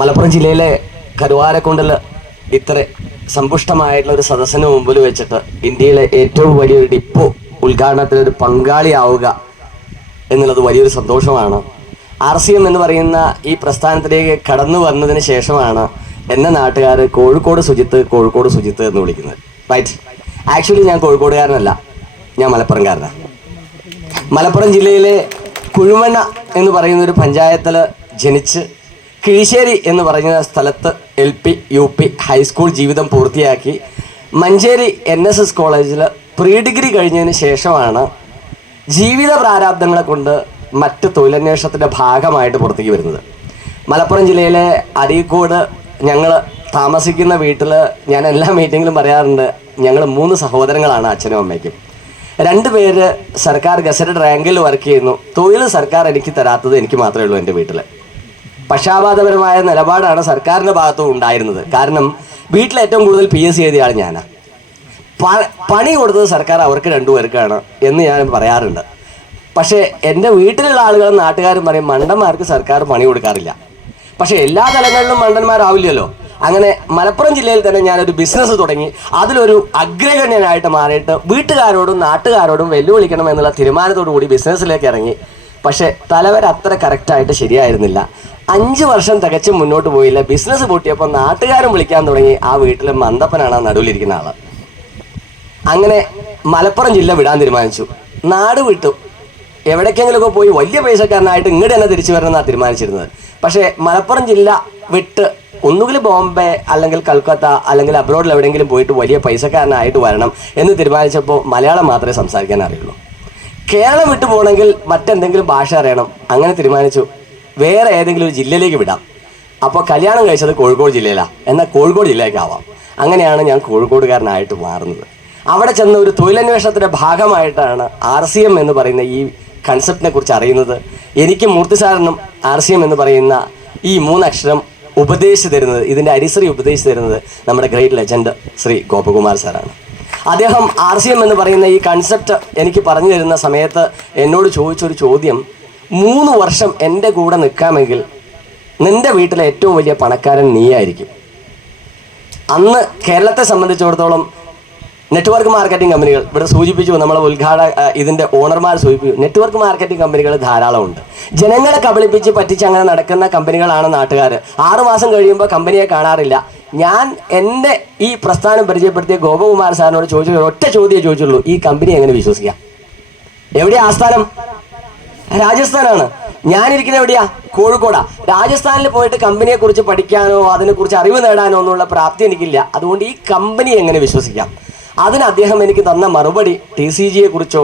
മലപ്പുറം ജില്ലയിലെ കരുവാരക്കുണ്ടിൽ ഇത്ര സമ്പുഷ്ടമായിട്ടുള്ള ഒരു സദസ്സിന് മുമ്പിൽ വെച്ചിട്ട് ഇന്ത്യയിലെ ഏറ്റവും വലിയൊരു ഡിപ്പോ ഉദ്ഘാടനത്തിലൊരു പങ്കാളിയാവുക എന്നുള്ളത് വലിയൊരു സന്തോഷമാണ്. RCM എന്ന് പറയുന്ന ഈ പ്രസ്ഥാനത്തിലേക്ക് കടന്നു വന്നതിന് ശേഷമാണ് എന്നെ നാട്ടുകാർ കോഴിക്കോട് സുജിത്ത് എന്ന് വിളിക്കുന്നത്. റൈറ്റ്, ആക്ച്വലി ഞാൻ കോഴിക്കോടുകാരനല്ല, ഞാൻ മലപ്പുറംകാരനാണ്. മലപ്പുറം ജില്ലയിലെ കുഴുമണ്ണ എന്ന് പറയുന്ന ഒരു പഞ്ചായത്തിൽ ജനിച്ച് കിഴിശ്ശേരി എന്ന് പറയുന്ന സ്ഥലത്ത് LP UP ഹൈസ്കൂൾ ജീവിതം പൂർത്തിയാക്കി മഞ്ചേരി NSS കോളേജിൽ പ്രീ-ഡിഗ്രി കഴിഞ്ഞതിന് ശേഷമാണ് ജീവിത പ്രാരാബ്ദങ്ങളെ കൊണ്ട് മറ്റ് തൊഴിലന്വേഷണത്തിൻ്റെ ഭാഗമായിട്ട് പുറത്തേക്ക് വരുന്നത്. മലപ്പുറം ജില്ലയിലെ അരീക്കോട് ഞങ്ങൾ താമസിക്കുന്ന വീട്ടിൽ ഞാൻ എല്ലാ മീറ്റിങ്ങിലും പറയാറുണ്ട്, ഞങ്ങൾ 3 സഹോദരങ്ങളാണ്, അച്ഛനും അമ്മയ്ക്കും. 2 പേര് സർക്കാർ ഗസറ്റഡ് റാങ്കിൽ വർക്ക് ചെയ്യുന്നു. തൊഴിൽ സർക്കാർ എനിക്ക് തരാത്തത് എനിക്ക് മാത്രമേ ഉള്ളൂ എൻ്റെ വീട്ടിൽ. പക്ഷാപാതപരമായ നിലപാടാണ് സർക്കാരിൻ്റെ ഭാഗത്തും ഉണ്ടായിരുന്നത്. കാരണം വീട്ടിൽ ഏറ്റവും കൂടുതൽ PSC എഴുതിയ ആൾ ഞാനാണ്. പണി കൊടുത്തത് സർക്കാർ അവർക്ക് 2 പേർക്കാണ് എന്ന് ഞാൻ പറയാറുണ്ട്. പക്ഷേ എൻ്റെ വീട്ടിലുള്ള ആളുകളും നാട്ടുകാരും പറയും മണ്ടന്മാർക്ക് സർക്കാർ പണി കൊടുക്കാറില്ല. പക്ഷേ എല്ലാ തലങ്ങളിലും മണ്ടന്മാരാവില്ലല്ലോ. അങ്ങനെ മലപ്പുറം ജില്ലയിൽ തന്നെ ഞാനൊരു ബിസിനസ് തുടങ്ങി അതിലൊരു അഗ്രഗണ്യനായിട്ട് മാറിയിട്ട് വീട്ടുകാരോടും നാട്ടുകാരോടും വെല്ലുവിളിക്കണം എന്നുള്ള തീരുമാനത്തോടു കൂടി ബിസിനസ്സിലേക്ക് ഇറങ്ങി. പക്ഷേ തലവര അത്ര കറക്റ്റായിട്ട് ശരിയായിരുന്നില്ല. 5 വർഷം തികച്ചും മുന്നോട്ട് പോയില്ല. ബിസിനസ് പൂട്ടിയപ്പോൾ നാട്ടുകാരും വിളിക്കാൻ തുടങ്ങി ആ വീട്ടിലെ മന്ദപ്പനാണ് ആ നടുവിലിരിക്കുന്ന ആൾ. അങ്ങനെ മലപ്പുറം ജില്ല വിടാൻ തീരുമാനിച്ചു. നാട് വിട്ടു എവിടേക്കെങ്കിലുമൊക്കെ പോയി വലിയ പൈസക്കാരനായിട്ട് ഇങ്ങോട്ട് തന്നെ തിരിച്ചു വരണമെന്നാണ് തീരുമാനിച്ചിരുന്നത്. പക്ഷേ മലപ്പുറം ജില്ല വിട്ട് ഒന്നുകിൽ ബോംബെ അല്ലെങ്കിൽ കൽക്കത്ത അല്ലെങ്കിൽ അബ്രോഡിൽ എവിടെയെങ്കിലും പോയിട്ട് വലിയ പൈസക്കാരനായിട്ട് വരണം എന്ന് തീരുമാനിച്ചപ്പോൾ മലയാളം മാത്രമേ സംസാരിക്കാൻ അറിയുള്ളൂ. കേരളം വിട്ടു പോകണമെങ്കിൽ മറ്റെന്തെങ്കിലും ഭാഷ അറിയണം. അങ്ങനെ തീരുമാനിച്ചു വേറെ ഏതെങ്കിലും ഒരു ജില്ലയിലേക്ക് വിടാം. അപ്പോൾ കല്യാണം കഴിച്ചത് കോഴിക്കോട് ജില്ലയിലാണ്, എന്നാൽ കോഴിക്കോട് ജില്ലയിലേക്കാവാം. അങ്ങനെയാണ് ഞാൻ കോഴിക്കോടുകാരനായിട്ട് മാറുന്നത്. അവിടെ ചെന്ന ഒരു തൊഴിലന്വേഷണത്തിൻ്റെ ഭാഗമായിട്ടാണ് RCM എന്ന് പറയുന്ന ഈ കൺസെപ്റ്റിനെ കുറിച്ച് അറിയുന്നത്. എനിക്ക് മൂർത്തി സാറിനും RCM എന്ന് പറയുന്ന ഈ 3 അക്ഷരം ഉപദേശിച്ച് തരുന്നത്, ഇതിൻ്റെ അരിശ്രീ ഉപദേശിച്ച് തരുന്നത് നമ്മുടെ ഗ്രേറ്റ് ലെജൻഡ് ശ്രീ ഗോപകുമാർ സാറാണ്. അദ്ദേഹം RCM എന്ന് പറയുന്ന ഈ കൺസെപ്റ്റ് എനിക്ക് പറഞ്ഞു തരുന്ന സമയത്ത് എന്നോട് ചോദിച്ചൊരു ചോദ്യം, 3 വർഷം എൻ്റെ കൂടെ നിൽക്കാമെങ്കിൽ നിൻ്റെ വീട്ടിലെ ഏറ്റവും വലിയ പണക്കാരൻ നീയായിരിക്കും. അന്ന് കേരളത്തെ സംബന്ധിച്ചിടത്തോളം നെറ്റ്വർക്ക് മാർക്കറ്റിംഗ് കമ്പനികൾ ഇവിടെ സൂചിപ്പിച്ചു, നമ്മളെ ഇതിൻ്റെ ഓണർമാർ സൂചിപ്പിച്ചു, നെറ്റ്വർക്ക് മാർക്കറ്റിംഗ് കമ്പനികൾ ധാരാളമുണ്ട്. ജനങ്ങളെ കബളിപ്പിച്ച് പറ്റിച്ച് അങ്ങനെ നടക്കുന്ന കമ്പനികളാണ് നാട്ടുകാർ. 6 മാസം കഴിയുമ്പോൾ കമ്പനിയെ കാണാറില്ല. ഞാൻ എൻ്റെ ഈ പ്രസ്ഥാനം പരിചയപ്പെടുത്തിയ ഗോപകുമാർ സാറിനോട് ചോദിച്ചു, ഒറ്റ ചോദ്യമേ ചോദിച്ചുള്ളൂ, ഈ കമ്പനി എങ്ങനെ വിശ്വസിക്കാം? എവിടെയാ ആസ്ഥാനം? രാജസ്ഥാനാണ്. ഞാനിരിക്കുന്നത് എവിടെയാ? കോഴിക്കോടാ. രാജസ്ഥാനിൽ പോയിട്ട് കമ്പനിയെ കുറിച്ച് പഠിക്കാനോ അതിനെക്കുറിച്ച് അറിവ് നേടാനോ ഒന്നുള്ള പ്രാപ്തി എനിക്കില്ല. അതുകൊണ്ട് ഈ കമ്പനി എങ്ങനെ വിശ്വസിക്കാം? അതിന് അദ്ദേഹം എനിക്ക് തന്ന മറുപടി TCGയെ കുറിച്ചോ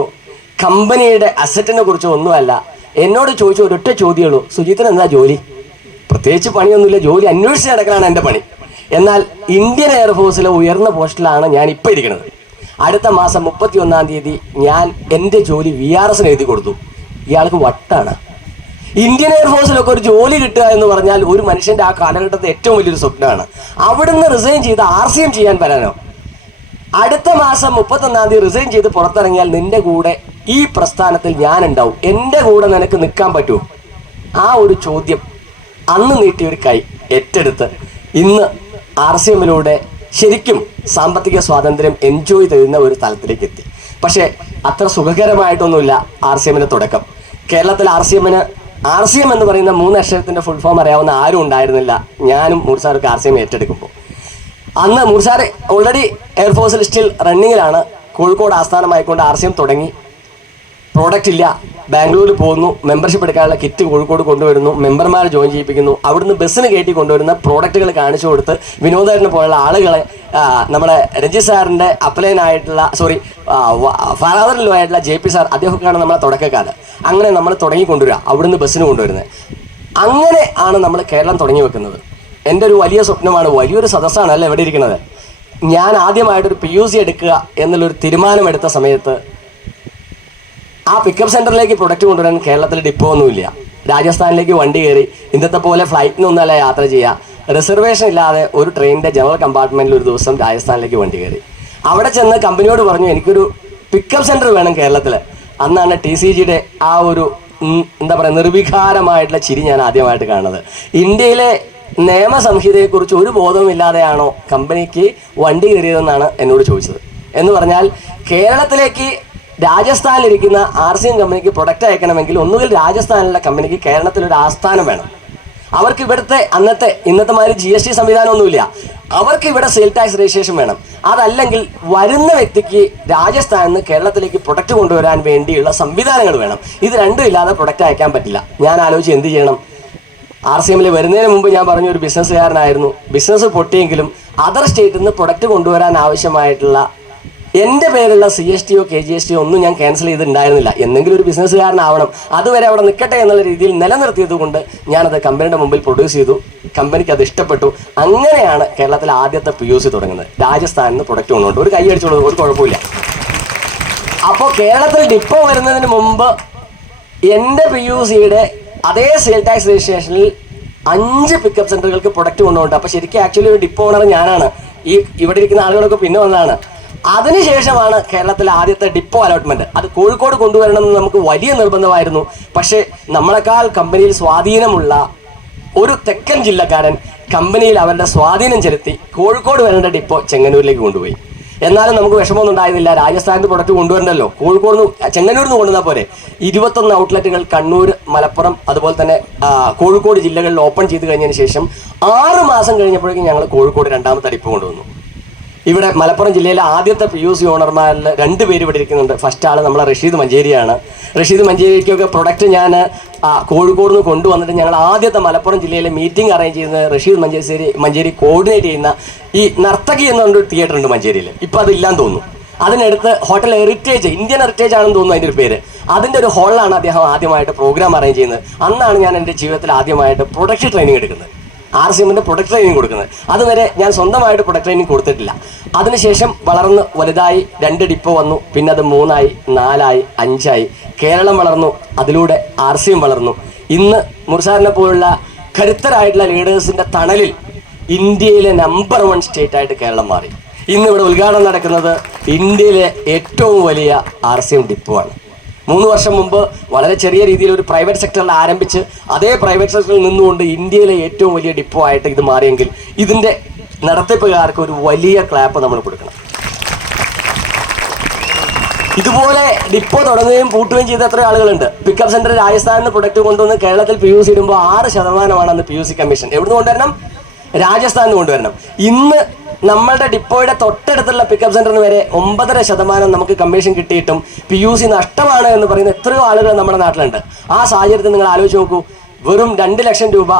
കമ്പനിയുടെ അസറ്റിനെ കുറിച്ചോ ഒന്നുമല്ല. എന്നോട് ചോദിച്ച ഒരൊറ്റ ചോദ്യമുള്ളൂ, സുജിത്തിന് എന്താ ജോലി? പ്രത്യേകിച്ച് പണിയൊന്നുമില്ല, ജോലി അന്വേഷിച്ച് നടക്കലാണ് എൻ്റെ പണി. എന്നാൽ ഇന്ത്യൻ എയർഫോഴ്സിലെ ഉയർന്ന പോസ്റ്റിലാണ് ഞാൻ ഇപ്പോൾ ഇരിക്കുന്നത്. അടുത്ത മാസം 31-ാം തീയതി ഞാൻ എൻ്റെ ജോലി VRS എഴുതി കൊടുത്തു. ഇയാൾക്ക് വട്ടാണ്. ഇന്ത്യൻ എയർഫോഴ്സിലൊക്കെ ഒരു ജോലി കിട്ടുക എന്ന് പറഞ്ഞാൽ ഒരു മനുഷ്യൻ്റെ ആ കാലഘട്ടത്തെ ഏറ്റവും വലിയൊരു സ്വപ്നമാണ്. അവിടുന്ന് റിസൈൻ ചെയ്ത് RCM ചെയ്യാൻ വരാനോ? അടുത്ത മാസം 31-ാം തീയതി റിസൈൻ ചെയ്ത് പുറത്തിറങ്ങിയാൽ നിന്റെ കൂടെ ഈ പ്രസ്ഥാനത്തിൽ ഞാനുണ്ടാവും, എൻ്റെ കൂടെ നിനക്ക് നിൽക്കാൻ പറ്റുമോ? ആ ഒരു ചോദ്യം അന്ന് നീട്ടിയൊരു കൈ ഏറ്റെടുത്ത് ഇന്ന് RCMലൂടെ ശരിക്കും സാമ്പത്തിക സ്വാതന്ത്ര്യം എൻജോയ് ചെയ്യുന്ന ഒരു തലത്തിലേക്ക് എത്തി. പക്ഷേ അത്ര സുഖകരമായിട്ടൊന്നുമില്ല RCMൻ്റെ തുടക്കം. കേരളത്തിൽ RCM എന്ന് പറയുന്ന 3 അക്ഷരത്തിൻ്റെ ഫുൾ ഫോം അറിയാവുന്ന ആരും ഉണ്ടായിരുന്നില്ല. ഞാനും മൂർസാർക്ക് RCM ഏറ്റെടുക്കുമ്പോൾ അന്ന് മൂർസാർ ഓൾറെഡി എയർഫോഴ്സിൽ സ്റ്റിൽ റണ്ണിങ്ങിലാണ്. കോഴിക്കോട് ആസ്ഥാനമായിക്കൊണ്ട് RCM തുടങ്ങി. പ്രോഡക്റ്റ് ഇല്ല, ബാംഗ്ലൂരിൽ പോകുന്നു, മെമ്പർഷിപ്പ് എടുക്കാനുള്ള കിറ്റ് കോഴിക്കോട് കൊണ്ടുവരുന്നു, മെമ്പർമാരെ ജോയിൻ ചെയ്യിപ്പിക്കുന്നു, അവിടുന്ന് ബസ്സിന് കയറ്റി കൊണ്ടുവരുന്ന പ്രോഡക്റ്റുകൾ കാണിച്ചു കൊടുത്ത് വിനോദേട്ടനെ പോലുള്ള ആളുകളെ നമ്മുടെ രഞ്ജിത് സാറിൻ്റെ അപ്ലൈനായിട്ടുള്ള ഫാദറിലോ ആയിട്ടുള്ള JP സാർ, അദ്ദേഹമൊക്കെയാണ് നമ്മളെ തുടക്കക്കാലം. അങ്ങനെ നമ്മൾ തുടങ്ങിക്കൊണ്ടുവരിക, അവിടുന്ന് ബസ്സിന് കൊണ്ടുവരുന്നത്. അങ്ങനെ ആണ് നമ്മൾ കേരളം തുടങ്ങി വെക്കുന്നത്. എൻ്റെ ഒരു വലിയ സ്വപ്നമാണ്, വലിയൊരു സദസ്സാണ് അല്ല എവിടെ ഇരിക്കുന്നത്. ഞാൻ ആദ്യമായിട്ടൊരു PUC എടുക്കുക എന്നുള്ളൊരു തീരുമാനമെടുത്ത സമയത്ത് ആ പിക്കപ്പ് സെൻറ്ററിലേക്ക് പ്രൊഡക്റ്റ് കൊണ്ടുവരാൻ കേരളത്തിൽ ഡിപ്പോ ഒന്നുമില്ല. രാജസ്ഥാനിലേക്ക് വണ്ടി കയറി ഇന്നത്തെ പോലെ ഫ്ലൈറ്റിനൊന്നല്ല യാത്ര ചെയ്യുക, റിസർവേഷൻ ഇല്ലാതെ ഒരു ട്രെയിനിൻ്റെ ജനറൽ കമ്പാർട്ട്മെൻറ്റിൽ ഒരു ദിവസം രാജസ്ഥാനിലേക്ക് വണ്ടി കയറി. അവിടെ ചെന്ന് കമ്പനിയോട് പറഞ്ഞു എനിക്കൊരു പിക്കപ്പ് സെൻറ്റർ വേണം കേരളത്തിൽ. അന്നാണ് TCGയുടെ ആ ഒരു എന്താ പറയുക നിർവികാരമായിട്ടുള്ള ചിരി ഞാൻ ആദ്യമായിട്ട് കാണുന്നത്. ഇന്ത്യയിലെ നിയമസംഹിതയെക്കുറിച്ച് ഒരു ബോധവുമില്ലാതെയാണോ കമ്പനിക്ക് വണ്ടി കയറിയതെന്നാണ് എന്നോട് ചോദിച്ചത്. എന്ന് പറഞ്ഞാൽ കേരളത്തിലേക്ക് രാജസ്ഥാനിലിരിക്കുന്ന RCM കമ്പനിക്ക് പ്രൊഡക്റ്റ് അയക്കണമെങ്കിൽ ഒന്നുകിൽ രാജസ്ഥാനിലുള്ള കമ്പനിക്ക് കേരളത്തിലൊരു ആസ്ഥാനം വേണം. അവർക്ക് ഇവിടുത്തെ ഇന്നത്തെ മാതിരി GST സംവിധാനമൊന്നുമില്ല. അവർക്ക് ഇവിടെ സെയിൽ ടാക്സ് രജിസ്ട്രേഷൻ വേണം. അതല്ലെങ്കിൽ വരുന്ന വ്യക്തിക്ക് രാജസ്ഥാനിൽ നിന്ന് കേരളത്തിലേക്ക് പ്രൊഡക്റ്റ് കൊണ്ടുവരാൻ വേണ്ടിയുള്ള സംവിധാനങ്ങൾ വേണം. ഇത് രണ്ടും ഇല്ലാതെ പ്രൊഡക്റ്റ് അയക്കാൻ പറ്റില്ല. ഞാൻ ആലോചിച്ച് എന്ത് ചെയ്യണം. RCMൽ വരുന്നതിന് മുമ്പ് ഞാൻ പറഞ്ഞ ഒരു ബിസിനസ്സുകാരനായിരുന്നു. ബിസിനസ് പൊട്ടിയെങ്കിലും അതർ സ്റ്റേറ്റിൽ നിന്ന് പ്രൊഡക്റ്റ് കൊണ്ടുവരാൻ ആവശ്യമായിട്ടുള്ള എൻ്റെ പേരുള്ള CSTയോ KGSTയോ ഒന്നും ഞാൻ ക്യാൻസൽ ചെയ്തിട്ടുണ്ടായിരുന്നില്ല. എന്തെങ്കിലും ഒരു ബിസിനസ്സുകാരനാവണം, അതുവരെ അവിടെ നിൽക്കട്ടെ എന്നുള്ള രീതിയിൽ നിലനിർത്തിയത് കൊണ്ട് ഞാനത് കമ്പനിയുടെ മുമ്പിൽ പ്രൊഡ്യൂസ് ചെയ്തു. കമ്പനിക്ക് അത് ഇഷ്ടപ്പെട്ടു. അങ്ങനെയാണ് കേരളത്തിലെ ആദ്യത്തെ POC തുടങ്ങുന്നത്. രാജസ്ഥാനിൽ നിന്ന് പ്രൊഡക്റ്റ് കൊണ്ടുകൊണ്ട് ഒരു കൈ അടിച്ചോളൂ, ഒരു കുഴപ്പമില്ല. അപ്പോൾ കേരളത്തിൽ ഡിപ്പോ വരുന്നതിന് മുമ്പ് എൻ്റെ POCയുടെ അതേ സെയിൽ ടാക്സ് രജിസ്ട്രേഷനിൽ 5 പിക്കപ്പ് സെന്ററുകൾക്ക് പ്രൊഡക്റ്റ് കൊണ്ടുപോകുന്നുണ്ട്. അപ്പോൾ ശരിക്കും ആക്ച്വലി ഒരു ഡിപ്പോ ഓണർ ഞാനാണ്. ഇവിടെ ഇരിക്കുന്ന ആളുകളൊക്കെ പിന്നെ വന്നതാണ്. അതിനുശേഷമാണ് കേരളത്തിലെ ആദ്യത്തെ ഡിപ്പോ അലോട്ട്മെന്റ്. അത് കോഴിക്കോട് കൊണ്ടുവരണമെന്ന് നമുക്ക് വലിയ നിർബന്ധമായിരുന്നു. പക്ഷേ നമ്മളെക്കാൾ കമ്പനിയിൽ സ്വാധീനമുള്ള ഒരു തെക്കൻ ജില്ലക്കാരൻ കമ്പനിയിൽ അവരുടെ സ്വാധീനം ചെലുത്തി കോഴിക്കോട് വരേണ്ട ഡിപ്പോ ചെങ്ങന്നൂരിലേക്ക് കൊണ്ടുപോയി. എന്നാലും നമുക്ക് വിഷമമൊന്നും ഉണ്ടായിരുന്നില്ല. രാജസ്ഥാനിൽ പ്രൊഡക്റ്റ് കൊണ്ടുവരണ്ടല്ലോ, കോഴിക്കോട് ചെങ്ങന്നൂരിൽ നിന്ന് കൊണ്ടുവന്നാൽ പോരെ. 21 ഔട്ട്ലെറ്റുകൾ കണ്ണൂർ, മലപ്പുറം, അതുപോലെ തന്നെ കോഴിക്കോട് ജില്ലകളിൽ ഓപ്പൺ ചെയ്ത് കഴിഞ്ഞതിന് ശേഷം 6 മാസം കഴിഞ്ഞപ്പോഴേക്കും ഞങ്ങൾ കോഴിക്കോട് രണ്ടാമത്തെ ഡിപ്പോ കൊണ്ടുവന്നു. ഇവിടെ മലപ്പുറം ജില്ലയിലെ ആദ്യത്തെ POC ഓണർമാരിൽ 2 പേര് ഇവിടെ ഇരിക്കുന്നുണ്ട്. ഫസ്റ്റ് ആൾ നമ്മളെ റഷീദ് മഞ്ചേരിയാണ്. റഷീദ് മഞ്ചേരിക്കൊക്കെ പ്രൊഡക്റ്റ് ഞാൻ കോഴിക്കോട് നിന്ന് കൊണ്ടുവന്നിട്ട് ഞങ്ങൾ ആദ്യത്തെ മലപ്പുറം ജില്ലയിലെ മീറ്റിംഗ് അറേഞ്ച് ചെയ്യുന്നത് റഷീദ് മഞ്ചേരി കോർഡിനേറ്റ് ചെയ്യുന്ന ഈ നർത്തകി എന്നൊരു തിയേറ്റർ ഉണ്ട് മഞ്ചേരിയിൽ. ഇപ്പം അതില്ലാന്ന് തോന്നുന്നു. അതിനടുത്ത് ഹോട്ടൽ ഹെറിറ്റേജ്, ഇന്ത്യൻ ഹെറിറ്റേജ് ആണെന്ന് തോന്നുന്നു അതിൻ്റെ ഒരു പേര്. അതിൻ്റെ ഒരു ഹോളിലാണ് അദ്ദേഹം ആദ്യമായിട്ട് പ്രോഗ്രാം അറേഞ്ച് ചെയ്യുന്നത്. അന്നാണ് ഞാൻ എൻ്റെ ജീവിതത്തിൽ ആദ്യമായിട്ട് പ്രൊഡക്റ്റ് ട്രെയിനിങ് എടുക്കുന്നത്. RCMന്റെ പ്രൊഡക്റ്റ് ട്രെയിനിങ് കൊടുക്കുന്നത്. അതുവരെ ഞാൻ സ്വന്തമായിട്ട് പ്രൊഡക്റ്റ് ട്രെയിനിങ് കൊടുത്തിട്ടില്ല. അതിനുശേഷം വളർന്ന് വലുതായി 2 ഡിപ്പോ വന്നു. പിന്നെ അത് 3 ആയി, 4 ആയി, 5 ആയി. കേരളം വളർന്നു, അതിലൂടെ RCM വളർന്നു. ഇന്ന് മുർസാറിനെ പോലുള്ള കരുത്തരായിട്ടുള്ള ലീഡേഴ്സിന്റെ തണലിൽ ഇന്ത്യയിലെ നമ്പർ 1 സ്റ്റേറ്റ് ആയിട്ട് കേരളം മാറി. ഇന്ന് ഇവിടെ ഉദ്ഘാടനം നടക്കുന്നത് ഇന്ത്യയിലെ ഏറ്റവും വലിയ RCM ഡിപ്പോ ആണ്. 3 വർഷം മുമ്പ് വളരെ ചെറിയ രീതിയിൽ ഒരു പ്രൈവറ്റ് സെക്ടറിൽ ആരംഭിച്ച് അതേ പ്രൈവറ്റ് സെക്ടറിൽ നിന്നുകൊണ്ട് ഇന്ത്യയിലെ ഏറ്റവും വലിയ ഡിപ്പോ ആയിട്ട് ഇത് മാറിയെങ്കിൽ ഇതിൻ്റെ നടത്തിപ്പുകാർക്ക് ഒരു വലിയ ക്ലാപ്പ് നമ്മൾ കൊടുക്കണം. ഇതുപോലെ ഡിപ്പോ തുടങ്ങുകയും പൂട്ടുകയും ചെയ്ത എത്ര ആളുകളുണ്ട്. പിക്കപ്പ് സെന്റർ രാജസ്ഥാനിൽ നിന്ന് പ്രൊഡക്റ്റ് കൊണ്ടുവന്ന് കേരളത്തിൽ POC ഇടുമ്പോൾ 6% അന്ന് POC കമ്മീഷൻ. എവിടുന്ന് കൊണ്ടുവരണം? രാജസ്ഥാനിൽ നിന്ന് കൊണ്ടുവരണം. ഇന്ന് നമ്മളുടെ ഡിപ്പോയുടെ തൊട്ടടുത്തുള്ള പിക്കപ്പ് സെന്ററിന് വരെ 9.5% നമുക്ക് കമ്മീഷൻ കിട്ടിയിട്ടും POC നഷ്ടമാണ് എന്ന് പറയുന്ന എത്രയോ ആളുകൾ നമ്മുടെ നാട്ടിലുണ്ട്. ആ സാഹചര്യത്തിൽ നിങ്ങൾ ആലോചിച്ച് നോക്കൂ. വെറും 2 ലക്ഷം രൂപ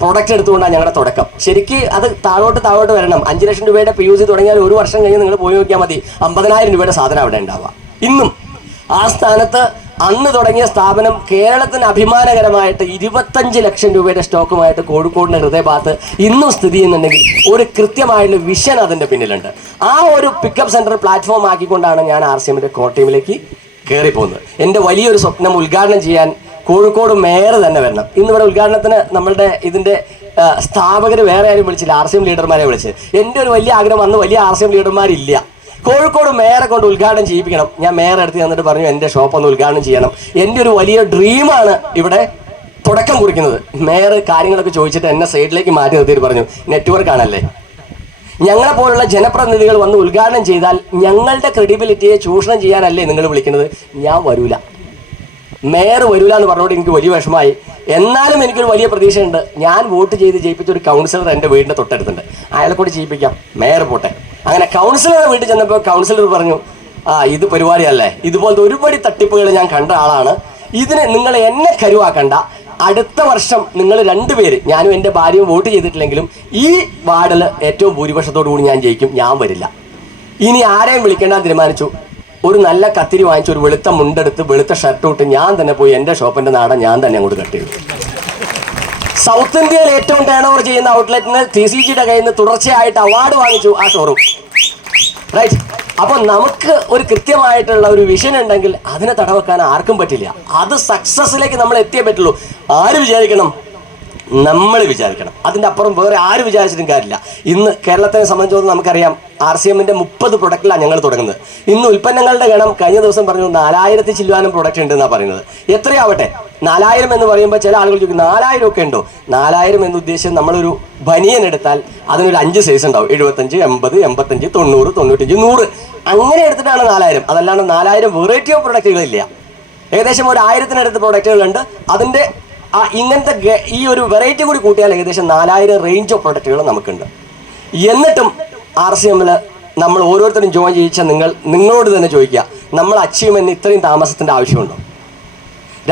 പ്രൊഡക്റ്റ് എടുത്തുകൊണ്ടാണ് ഞങ്ങളുടെ തുടക്കം. ശരിക്ക് അത് താഴോട്ട് വരണം. 5 ലക്ഷം രൂപയുടെ POC തുടങ്ങിയാൽ 1 വർഷം കഴിഞ്ഞ് നിങ്ങൾ പോയി നോക്കിയാൽ മതി 50,000 രൂപയുടെ സാധനം അവിടെ ഉണ്ടാവുക. ഇന്നും ആ സ്ഥാനത്ത് അന്ന് തുടങ്ങിയ സ്ഥാപനം കേരളത്തിന് അഭിമാനകരമായിട്ട് 25 ലക്ഷം രൂപയുടെ സ്റ്റോക്കുമായിട്ട് കോഴിക്കോടിന്റെ ഹൃദയഭാഗത്ത് ഇന്നും സ്ഥിതി ചെയ്യുന്നുണ്ടെങ്കിൽ ഒരു കൃത്യമായിട്ടുള്ള വിഷൻ അതിൻ്റെ പിന്നിലുണ്ട്. ആ ഒരു പിക്കപ്പ് സെന്റർ പ്ലാറ്റ്ഫോം ആക്കിക്കൊണ്ടാണ് ഞാൻ RCMന്റെ കോർ ടീമിലേക്ക് കയറിപ്പോകുന്നത്. എൻ്റെ വലിയൊരു സ്വപ്നം ഉദ്ഘാടനം ചെയ്യാൻ കോഴിക്കോട് മേയർ തന്നെ വരണം. ഇന്നിവിടെ ഉദ്ഘാടനത്തിന് നമ്മളുടെ ഇതിൻ്റെ സ്ഥാപകർ വേറെ ആരും വിളിച്ചില്ല, RCM ലീഡർമാരെ വിളിച്ച്. എൻ്റെ ഒരു വലിയ ആഗ്രഹം, അന്ന് വലിയ RCM ലീഡർമാരില്ല. കോഴിക്കോട് മേയറെ കൊണ്ട് ഉദ്ഘാടനം ചെയ്യിപ്പിക്കണം. ഞാൻ മേയർ അടുത്ത് തന്നിട്ട് പറഞ്ഞു എൻ്റെ ഷോപ്പ് ഒന്ന് ഉദ്ഘാടനം ചെയ്യണം. എൻ്റെ ഒരു വലിയ ഡ്രീമാണ് ഇവിടെ തുടക്കം കുറിക്കുന്നത്. മേയർ കാര്യങ്ങളൊക്കെ ചോദിച്ചിട്ട് എന്നെ സൈഡിലേക്ക് മാറ്റി നിർത്തിയിട്ട് പറഞ്ഞു, നെറ്റ്വർക്ക് ആണല്ലേ, ഞങ്ങളെ പോലുള്ള ജനപ്രതിനിധികൾ വന്ന് ഉദ്ഘാടനം ചെയ്താൽ ഞങ്ങളുടെ ക്രെഡിബിലിറ്റിയെ ചൂഷണം ചെയ്യാനല്ലേ നിങ്ങൾ വിളിക്കുന്നത്? ഞാൻ വരൂല, മേയർ വരൂല എന്ന് പറഞ്ഞുകൊണ്ട് എനിക്ക് വലിയ വിഷമമായി. എന്നാലും എനിക്കൊരു വലിയ പ്രതീക്ഷയുണ്ട്. ഞാൻ വോട്ട് ചെയ്ത് ജയിപ്പിച്ച ഒരു കൗൺസിലർ എൻ്റെ വീടിൻ്റെ തൊട്ടടുത്തുണ്ട്, അയാളെ കൂടി ചെയ്യിപ്പിക്കാം, മേയർ പോട്ടെ. അങ്ങനെ കൗൺസിലറുടെ വീട്ടിൽ ചെന്നപ്പോൾ കൗൺസിലർ പറഞ്ഞു, ഇത് പരിപാടിയല്ലേ, ഇതുപോലത്തെ ഒരുപാട് തട്ടിപ്പുകൾ ഞാൻ കണ്ട ആളാണ്, ഇതിന് നിങ്ങൾ എന്നെ കരുവാക്കണ്ട, അടുത്ത വർഷം നിങ്ങൾ 2 പേര്, ഞാനും എൻ്റെ ഭാര്യയും വോട്ട് ചെയ്തിട്ടില്ലെങ്കിലും ഈ വാർഡിൽ ഏറ്റവും ഭൂരിപക്ഷത്തോടു കൂടി ഞാൻ ജയിക്കും, ഞാൻ വരില്ല. ഇനി ആരെയും വിളിക്കേണ്ടെന്ന് തീരുമാനിച്ചു. ഒരു നല്ല കത്തിരി വാങ്ങിച്ച് ഒരു വെളുത്ത മുണ്ടെടുത്ത് വെളുത്ത ഷർട്ട് ഇട്ട് ഞാൻ തന്നെ പോയി എൻ്റെ ഷോപ്പിൻ്റെ നാടൻ ഞാൻ തന്നെ അങ്ങോട്ട് കട്ട് ചെയ്തു. സൗത്ത് ഇന്ത്യയിൽ ഏറ്റവും ടേൺ ഓവർ ചെയ്യുന്ന ഔട്ട്ലെറ്റിന് TCGയുടെ കയ്യിൽ നിന്ന് തുടർച്ചയായിട്ട് അവാർഡ് വാങ്ങിച്ചു ആ ഷോറൂം. റൈറ്റ്. അപ്പൊ നമുക്ക് ഒരു കൃത്യമായിട്ടുള്ള ഒരു വിഷൻ ഉണ്ടെങ്കിൽ അതിനെ തടവെക്കാൻ ആർക്കും പറ്റില്ല. അത് സക്സസിലേക്ക് നമ്മൾ എത്തിയേ പറ്റുള്ളൂ. ആര് വിചാരിക്കണം നമ്മൾ വിചാരിക്കണം. അതിൻ്റെ അപ്പുറം വേറെ ആരും വിചാരിച്ചിട്ടും കാര്യമില്ല. ഇന്ന് കേരളത്തെ സംബന്ധിച്ചിടത്തോളം നമുക്കറിയാം, RCMന്റെ 30 പ്രൊഡക്റ്റിലാണ് ഞങ്ങൾ തുടങ്ങുന്നത്. ഇന്ന് ഉൽപ്പന്നങ്ങളുടെ ഗണം കഴിഞ്ഞ ദിവസം പറഞ്ഞു 4000 ചില്ലുവാനും പ്രൊഡക്റ്റ് ഉണ്ടെന്നാണ് പറയുന്നത്. എത്രയാവട്ടെ, 4000 എന്ന് പറയുമ്പോൾ ചില ആളുകൾ ചോദിക്കും 4000 ഒക്കെ ഉണ്ടോ? 4000 എന്ന് ഉദ്ദേശിച്ച് നമ്മളൊരു ബനിയൻ എടുത്താൽ അതിനൊരു 5 സൈസ് ഉണ്ടാവും. 75, 80, 85, 90, 95, 100 അങ്ങനെ എടുത്തിട്ടാണ് 4000. അതല്ലാണ്ട് 4000 വെറൈറ്റി ഓഫ് പ്രൊഡക്റ്റുകളില്ല. ഏകദേശം ഒരു 1000-നടുത്ത് പ്രൊഡക്റ്റുകളുണ്ട്. അതിൻ്റെ ഇങ്ങനത്തെ ഈ ഒരു വെറൈറ്റി കൂടി കൂട്ടിയാൽ ഏകദേശം 4000 റേഞ്ച് ഓഫ് പ്രൊഡക്റ്റുകൾ നമുക്കുണ്ട്. എന്നിട്ടും RCMൽ നമ്മൾ ഓരോരുത്തരും ജോയിൻ ചെയ്യിച്ച നിങ്ങളോട് തന്നെ ചോദിക്കുക, നമ്മൾ അച്ചീവ്മെൻറ്റിന് ഇത്രയും താമസത്തിൻ്റെ ആവശ്യമുണ്ടോ?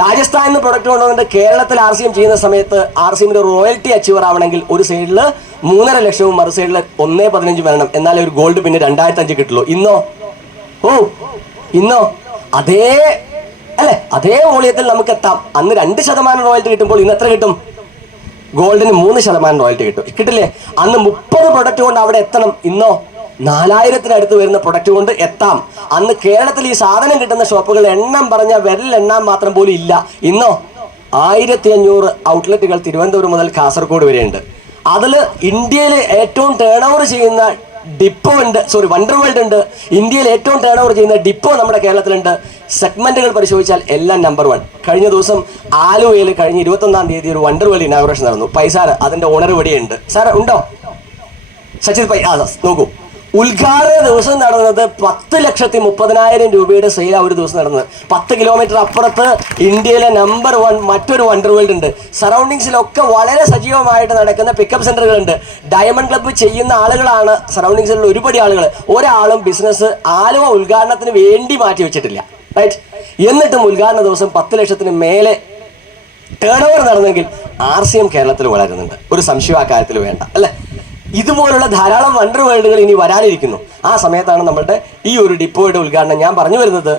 രാജസ്ഥാനിൽ നിന്ന് പ്രൊഡക്റ്റ് കൊണ്ടുവന്നിട്ട് കേരളത്തിൽ RCM ചെയ്യുന്ന സമയത്ത് RCMന്റെ റോയൽറ്റി അച്ചീവർ ആവണമെങ്കിൽ ഒരു സൈഡിൽ 3.5 ലക്ഷവും മറു സൈഡിൽ 1.15 വരണം. എന്നാലേ ഒരു ഗോൾഡ് പിന്നെ 2005 കിട്ടുള്ളൂ. ഇന്നോ അതേ വോളിയത്തിൽ നമുക്ക് എത്താം. അന്ന് 2% റോയൽറ്റി കിട്ടുമ്പോൾ ഇന്ന് എത്ര കിട്ടും? ഗോൾഡിന് 3% റോയൽറ്റി കിട്ടില്ലേ? അന്ന് 30 പ്രൊഡക്റ്റ് കൊണ്ട് അവിടെ എത്തണം. ഇന്നോ 4000-നടുത്ത് വരുന്ന പ്രൊഡക്റ്റ് കൊണ്ട് എത്താം. അന്ന് കേരളത്തിൽ ഈ സാധനം കിട്ടുന്ന ഷോപ്പുകൾ എണ്ണം പറഞ്ഞ വിരലെണ്ണാൻ മാത്രം പോലും ഇല്ല. ഇന്നോ 1500 ഔട്ട്ലെറ്റുകൾ തിരുവനന്തപുരം മുതൽ കാസർഗോഡ് വരെയുണ്ട്. അതിൽ ഇന്ത്യയിൽ ഏറ്റവും ടേൺ ഓവർ ചെയ്യുന്ന ഡിപ്പോ ഉണ്ട്, വണ്ടർ വേൾഡ് ഉണ്ട്. ഇന്ത്യയിൽ ഏറ്റവും ടേൺ ഓവർ ചെയ്യുന്ന ഡിപ്പോ നമ്മുടെ കേരളത്തിലുണ്ട്. സെഗ്മെന്റുകൾ പരിശോധിച്ചാൽ എല്ലാം നമ്പർ 1. കഴിഞ്ഞ ദിവസം ആലുവയിൽ കഴിഞ്ഞ 21-ാം തീയതി ഒരു വണ്ടർ വേൾഡ് ഇനാഗുറേഷൻ നടന്നു. പൈസാർ അതിന്റെ ഓണർ ഇവിടെയുണ്ട്. സാർ ഉണ്ടോ? സച്ചിൻ നോക്കൂ, ഉദ്ഘാടന ദിവസം നടന്നത് 10,30,000 രൂപയുടെ സെയിൽ ഒരു ദിവസം നടന്നത്. 10 കിലോമീറ്റർ അപ്പുറത്ത് ഇന്ത്യയിലെ നമ്പർ 1 മറ്റൊരു വണ്ടർ വേൾഡ് ഉണ്ട്. സറൗണ്ടിങ്സിലൊക്കെ വളരെ സജീവമായിട്ട് നടക്കുന്ന പിക്കപ്പ് സെന്ററുകളുണ്ട്. ഡയമണ്ട് ക്ലബ്ബ് ചെയ്യുന്ന ആളുകളാണ് സറൗണ്ടിങ്സിലുള്ള ഒരുപടി ആളുകൾ. ഒരാളും ബിസിനസ് ആലുവ ഉദ്ഘാടനത്തിന് വേണ്ടി മാറ്റി വെച്ചിട്ടില്ല. റൈറ്റ്. എന്നിട്ടും ഉദ്ഘാടന ദിവസം 10 ലക്ഷത്തിന് മേലെ ടേൺ ഓവർ നടന്നെങ്കിൽ RCM കേരളത്തിൽ വളരുന്നുണ്ട്. ഒരു സംശയം ആ കാര്യത്തിൽ വേണ്ട, അല്ലേ? ഇതുപോലുള്ള ധാരാളം വണ്ടർ വേൾഡുകൾ ഇനി വരാനിരിക്കുന്നു. ആ സമയത്താണ് നമ്മളുടെ ഈ ഒരു ഡിപ്പോയുടെ ഉദ്ഘാടനം. ഞാൻ പറഞ്ഞു വരുന്നത്,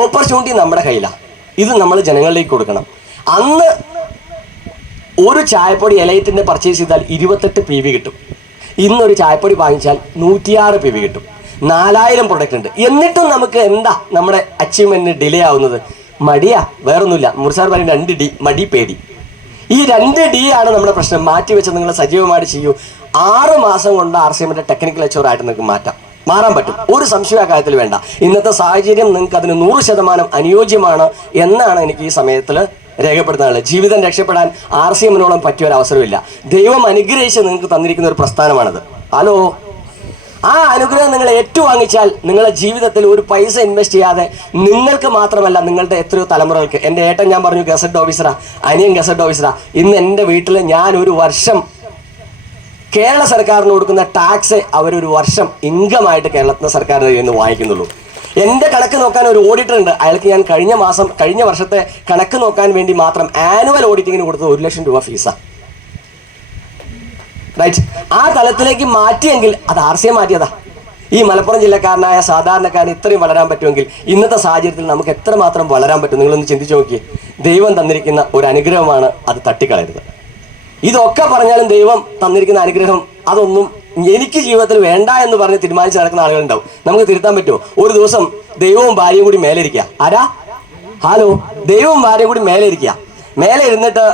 ഓപ്പർച്യൂണിറ്റി നമ്മുടെ കയ്യിലാണ്. ഇത് നമ്മൾ ജനങ്ങളിലേക്ക് കൊടുക്കണം. അന്ന് ഒരു ചായപ്പൊടി എലൈറ്റിന്റെ പർച്ചേസ് ചെയ്താൽ 28 PV കിട്ടും. ഇന്നൊരു ചായപ്പൊടി വാങ്ങിച്ചാൽ 106 PV കിട്ടും. 4000 പ്രൊഡക്റ്റ് ഉണ്ട്. എന്നിട്ടും നമുക്ക് എന്താ നമ്മുടെ അച്ചീവ്മെന്റിന് ഡിലേ ആവുന്നത്? മടിയാ, വേറൊന്നുമില്ല. മുർസാർ പറയുന്ന 2 D, മടി, പേടി. ഈ 2 D ആണ് നമ്മുടെ പ്രശ്നം. മാറ്റിവെച്ച് നിങ്ങൾ സജീവമായിട്ട് ചെയ്യൂ. 6 മാസം കൊണ്ട് RCMന്റെ ടെക്നിക്കൽ അച്ചീവർ ആയിട്ട് നിങ്ങൾക്ക് മാറാൻ പറ്റും. ഒരു സംശയം ആ കാര്യത്തിൽ വേണ്ട. ഇന്നത്തെ സാഹചര്യം നിങ്ങൾക്ക് അതിന് 100% അനുയോജ്യമാണ് എന്നാണ് എനിക്ക് ഈ സമയത്തിൽ രേഖപ്പെടുത്താനുള്ളത്. ജീവിതം രക്ഷപ്പെടാൻ RCMനോളം പറ്റിയ ഒരു അവസരമില്ല. ദൈവം അനുഗ്രഹിച്ച് നിങ്ങൾക്ക് തന്നിരിക്കുന്ന ഒരു പ്രസ്ഥാനമാണത്. ഹലോ, ആ അനുഗ്രഹം നിങ്ങൾ ഏറ്റുവാങ്ങിച്ചാൽ നിങ്ങളുടെ ജീവിതത്തിൽ ഒരു പൈസ ഇൻവെസ്റ്റ് ചെയ്യാതെ നിങ്ങൾക്ക് മാത്രമല്ല നിങ്ങളുടെ എത്രയോ തലമുറകൾക്ക്. എൻ്റെ ഏട്ടൻ ഞാൻ പറഞ്ഞു ഗസറ്റ് ഓഫീസറാ, അനിയൻ ഗസറ്റ് ഓഫീസറാ. ഇന്ന് എൻ്റെ വീട്ടിൽ ഞാൻ ഒരു വർഷം കേരള സർക്കാരിന് കൊടുക്കുന്ന ടാക്സ് അവരൊരു വർഷം ഇൻകമായിട്ട് കേരളത്തിലെ സർക്കാരിന് കയ്യിൽ നിന്ന് വാങ്ങിക്കുന്നുള്ളൂ. എൻ്റെ കണക്ക് നോക്കാൻ ഒരു ഓഡിറ്റർ ഉണ്ട്. അയാൾക്ക് ഞാൻ കഴിഞ്ഞ വർഷത്തെ കണക്ക് നോക്കാൻ വേണ്ടി മാത്രം ആനുവൽ ഓഡിറ്റിങ്ങിന് കൊടുത്തത് 1 ലക്ഷം രൂപ ഫീസാണ്. റൈറ്റ്. ആ തലത്തിലേക്ക് മാറ്റിയെങ്കിൽ അത് RCM മാറ്റിയതാ. ഈ മലപ്പുറം ജില്ലക്കാരനായ സാധാരണക്കാരന് ഇത്രയും വളരാൻ പറ്റുമെങ്കിൽ ഇന്നത്തെ സാഹചര്യത്തിൽ നമുക്ക് എത്രമാത്രം വളരാൻ പറ്റും? നിങ്ങളൊന്ന് ചിന്തിച്ചു നോക്കിയേ. ദൈവം തന്നിരിക്കുന്ന ഒരു അനുഗ്രഹമാണ്, അത് തട്ടിക്കളയരുത്. ഇതൊക്കെ പറഞ്ഞാലും ദൈവം തന്നിരിക്കുന്ന അനുഗ്രഹം അതൊന്നും എനിക്ക് ജീവിതത്തിൽ വേണ്ട എന്ന് പറഞ്ഞ് തീരുമാനിച്ച് നടക്കുന്ന ആളുകളുണ്ടാവും. നമുക്ക് തിരുത്താൻ പറ്റുമോ? ഒരു ദിവസം ദൈവവും ഭാര്യയും കൂടി മേലെ ഇരിക്കുക. ആരാ? ഹലോ, ദൈവവും ഭാര്യയും കൂടി മേലെ ഇരിക്കുക. മേലെ ഇരുന്നിട്ട്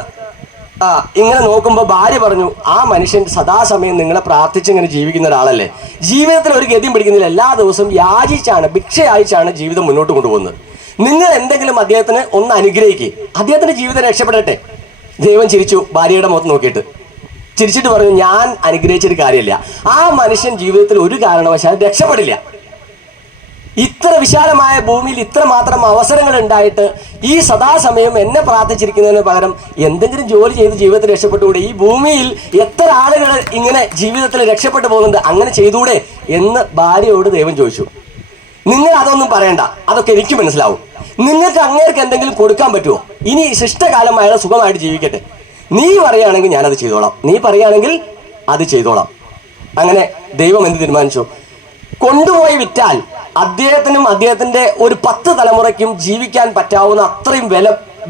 ഇങ്ങനെ നോക്കുമ്പോൾ ഭാര്യ പറഞ്ഞു, ആ മനുഷ്യൻ സദാസമയം നിങ്ങളെ പ്രാർത്ഥിച്ചിങ്ങനെ ജീവിക്കുന്ന ഒരാളല്ലേ, ജീവിതത്തിൽ ഒരു ഗതിയും പിടിക്കുന്നില്ല, എല്ലാ ദിവസവും യാചിച്ചാണ്, ഭിക്ഷ അയച്ചാണ് ജീവിതം മുന്നോട്ട് കൊണ്ടുപോകുന്നത്. നിങ്ങൾ എന്തെങ്കിലും അദ്ദേഹത്തിന് ഒന്ന് അനുഗ്രഹിക്കുക, അദ്ദേഹത്തിന്റെ ജീവിതം രക്ഷപ്പെടട്ടെ. ദൈവം ചിരിച്ചു ഭാര്യയുടെ മുഖത്ത് നോക്കിയിട്ട്. ചിരിച്ചിട്ട് പറഞ്ഞു, ഞാൻ അനുഗ്രഹിച്ചൊരു കാര്യമില്ല, ആ മനുഷ്യൻ ജീവിതത്തിൽ ഒരു കാരണവശാലും രക്ഷപ്പെടില്ല. ഇത്ര വിശാലമായ ഭൂമിയിൽ ഇത്ര മാത്രം അവസരങ്ങൾ ഉണ്ടായിട്ട് ഈ സദാസമയം എന്നെ പ്രാർത്ഥിച്ചിരിക്കുന്നതിന് പകരം എന്തെങ്കിലും ജോലി ചെയ്ത് ജീവിതത്തിൽ രക്ഷപ്പെട്ടുകൂടെ? ഈ ഭൂമിയിൽ എത്ര ആളുകൾ ഇങ്ങനെ ജീവിതത്തിൽ രക്ഷപ്പെട്ടു പോകുന്നുണ്ട്, അങ്ങനെ ചെയ്തുകൂടെ എന്ന് ഭാര്യയോട് ദൈവം ചോദിച്ചു. നിങ്ങൾ അതൊന്നും പറയണ്ട, അതൊക്കെ എനിക്ക് മനസ്സിലാവും. നിങ്ങൾക്ക് അങ്ങേർക്ക് എന്തെങ്കിലും കൊടുക്കാൻ പറ്റുമോ? ഇനി ശിഷ്ടകാലം അയാൾ സുഖമായിട്ട് ജീവിക്കട്ടെ. നീ പറയുകയാണെങ്കിൽ ഞാനത് ചെയ്തോളാം, നീ പറയുകയാണെങ്കിൽ അത് ചെയ്തോളാം. അങ്ങനെ ദൈവം എന്ത് തീരുമാനിച്ചു? കൊണ്ടുപോയി വിറ്റാൽ അദ്ദേഹത്തിനും അദ്ദേഹത്തിന്റെ ഒരു 10 തലമുറയ്ക്കും ജീവിക്കാൻ പറ്റാവുന്ന അത്രയും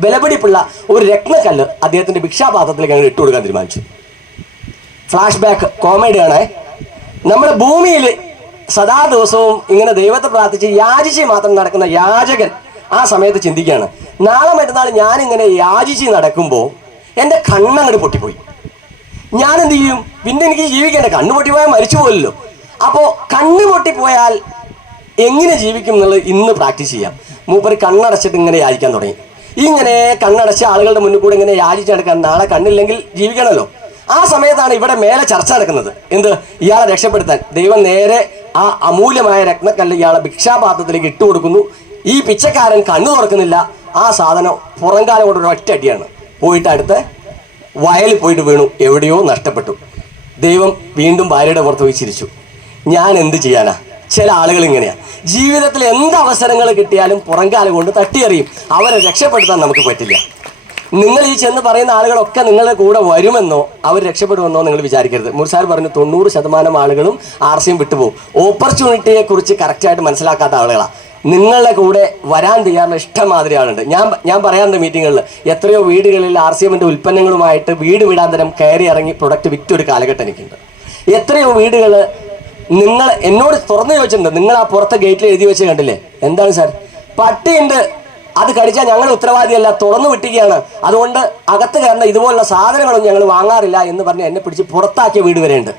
വിലപിടിപ്പുള്ള ഒരു രത്നക്കല്ല് അദ്ദേഹത്തിന്റെ ഭിക്ഷാപാത്രത്തിലേക്ക് അങ്ങനെ ഇട്ട് കൊടുക്കാൻ തീരുമാനിച്ചു. ഫ്ലാഷ് ബാക്ക് കോമഡിയാണ്. നമ്മുടെ ഭൂമിയിൽ സദാ ദിവസവും ഇങ്ങനെ ദൈവത്തെ പ്രാർത്ഥിച്ച് യാചിച്ച് മാത്രം നടക്കുന്ന യാചകൻ ആ സമയത്ത് ചിന്തിക്കുകയാണ്, നാളെ മറ്റന്നാൾ ഞാനിങ്ങനെ യാചിച്ച് നടക്കുമ്പോൾ എൻ്റെ കണ്ണങ്ങോട്ട് പൊട്ടിപ്പോയി. ഞാൻ എന്ത് ചെയ്യും? പിന്നെ എനിക്ക് ജീവിക്കേണ്ട, കണ്ണ് പൊട്ടിപ്പോയാൽ മരിച്ചു പോലല്ലോ. അപ്പോൾ കണ്ണ് പൊട്ടിപ്പോയാൽ എങ്ങനെ ജീവിക്കും എന്നുള്ളത് ഇന്ന് പ്രാക്ടീസ് ചെയ്യാം. മൂപ്പര് കണ്ണടച്ചിട്ട് ഇങ്ങനെ യാചിക്കാൻ തുടങ്ങി. ഇങ്ങനെ കണ്ണടച്ച് ആളുകളുടെ മുന്നിൽ കൂടെ ഇങ്ങനെ യാചിച്ച് നടക്കാൻ, നാളെ കണ്ണില്ലെങ്കിൽ ജീവിക്കണമല്ലോ. ആ സമയത്താണ് ഇവിടെ മേലെ ചർച്ച നടക്കുന്നത്. എന്ത്? ഇയാളെ രക്ഷപ്പെടുത്താൻ ദൈവം നേരെ ആ അമൂല്യമായ രത്നക്കല്ല് ഇയാളെ ഭിക്ഷാപാത്രത്തിലേക്ക് ഇട്ട് കൊടുക്കുന്നു. ഈ പിച്ചക്കാരൻ കണ്ണു തുറക്കുന്നില്ല. ആ സാധനം പുറംകാലം കൊണ്ട് ഒരു ഒറ്റ അടിയാണ്. പോയിട്ട് അടുത്ത് വയലിൽ പോയിട്ട് വീണു, എവിടെയോ നഷ്ടപ്പെട്ടു. ദൈവം വീണ്ടും ഭാര്യയുടെ പുറത്ത് പോയി ചിരിച്ചു. ഞാൻ എന്ത് ചെയ്യാനാ? ചില ആളുകൾ ഇങ്ങനെയാണ്. ജീവിതത്തിൽ എന്ത് അവസരങ്ങൾ കിട്ടിയാലും പുറംകാലം കൊണ്ട് തട്ടിയെറിയും. അവരെ രക്ഷപ്പെടുത്താൻ നമുക്ക് പറ്റില്ല. നിങ്ങൾ ഈ ചെന്ന് പറയുന്ന ആളുകളൊക്കെ നിങ്ങളുടെ കൂടെ വരുമെന്നോ അവർ രക്ഷപ്പെടുമെന്നോ നിങ്ങൾ വിചാരിക്കരുത്. മുർസാർ പറഞ്ഞു 90% ആളുകളും RCM വിട്ടുപോകും. ഓപ്പർച്യൂണിറ്റിയെ കുറിച്ച് കറക്റ്റായിട്ട് മനസ്സിലാക്കാത്ത ആളുകളാണ്. നിങ്ങളുടെ കൂടെ വരാൻ തയ്യാറുള്ള ഇഷ്ടംമാതിരി ആളുണ്ട്. ഞാൻ പറയാറുണ്ട് മീറ്റിങ്ങുകളിൽ, എത്രയോ വീടുകളിൽ RCMൻ്റെ ഉൽപ്പന്നങ്ങളുമായിട്ട് വീട് വീടാന്തരം കയറി ഇറങ്ങി പ്രൊഡക്റ്റ് വിറ്റൊരു കാലഘട്ടം എനിക്കുണ്ട്. എത്രയോ വീടുകൾ നിങ്ങൾ എന്നോട് തുറന്നു ചോദിച്ചിട്ടുണ്ട്. നിങ്ങൾ ആ പുറത്തെ ഗേറ്റിൽ എഴുതി വെച്ച് കണ്ടില്ലേ? എന്താണ് സാർ? പട്ടിയുണ്ട്, അത് കടിച്ചാൽ ഞങ്ങൾ ഉത്തരവാദിയല്ല, തുറന്നു വിട്ടിരിക്കുകയാണ്, അതുകൊണ്ട് അകത്ത് കയറുന്ന ഇതുപോലുള്ള സാധനങ്ങളൊന്നും ഞങ്ങൾ വാങ്ങാറില്ല എന്ന് പറഞ്ഞ് എന്നെ പിടിച്ച് പുറത്താക്കിയ വീട് വരെയുണ്ട്.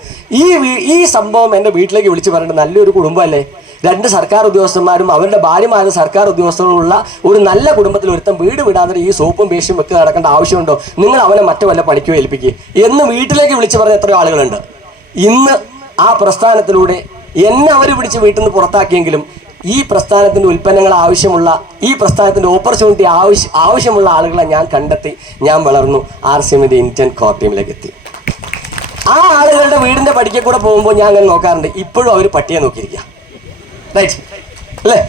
ഈ സംഭവം എൻ്റെ വീട്ടിലേക്ക് വിളിച്ച് പറഞ്ഞിട്ട്, നല്ലൊരു കുടുംബമല്ലേ, 2 സർക്കാർ ഉദ്യോഗസ്ഥന്മാരും അവരുടെ ഭാര്യമാരും സർക്കാർ ഉദ്യോഗസ്ഥരുള്ള ഒരു നല്ല കുടുംബത്തിൽ ഒരുത്തം വീട് വിടാതെ ഈ സോപ്പും പേശും വെക്ക് നടക്കേണ്ട ആവശ്യമുണ്ടോ? നിങ്ങൾ അവനെ മറ്റു വല്ല പണിക്കോ ഏൽപ്പിക്കുക എന്ന് വീട്ടിലേക്ക് വിളിച്ച് പറഞ്ഞ എത്രയോ ആളുകളുണ്ട്. ഇന്ന് ആ പ്രസ്ഥാനത്തിലൂടെ എന്നെ അവർ പിടിച്ച് വീട്ടിൽ നിന്ന് പുറത്താക്കിയെങ്കിലും ഈ പ്രസ്ഥാനത്തിൻ്റെ ഉൽപ്പന്നങ്ങൾ ആവശ്യമുള്ള, ഈ പ്രസ്ഥാനത്തിൻ്റെ ഓപ്പർച്യൂണിറ്റി ആവശ്യമുള്ള ആളുകളെ ഞാൻ കണ്ടെത്തി, ഞാൻ വളർന്നു, RCMൻ്റെ ഇന്ത്യൻ കോർ ടീമിലേക്ക് എത്തി. ആ ആളുകളുടെ വീടിൻ്റെ പടിക്കൽ കൂടെ പോകുമ്പോൾ ഞാൻ അങ്ങനെ നോക്കാറുണ്ട്. ഇപ്പോഴും അവർ പട്ടിയെ നോക്കിയിരിക്കുക. റൈറ്റ് അല്ലേ?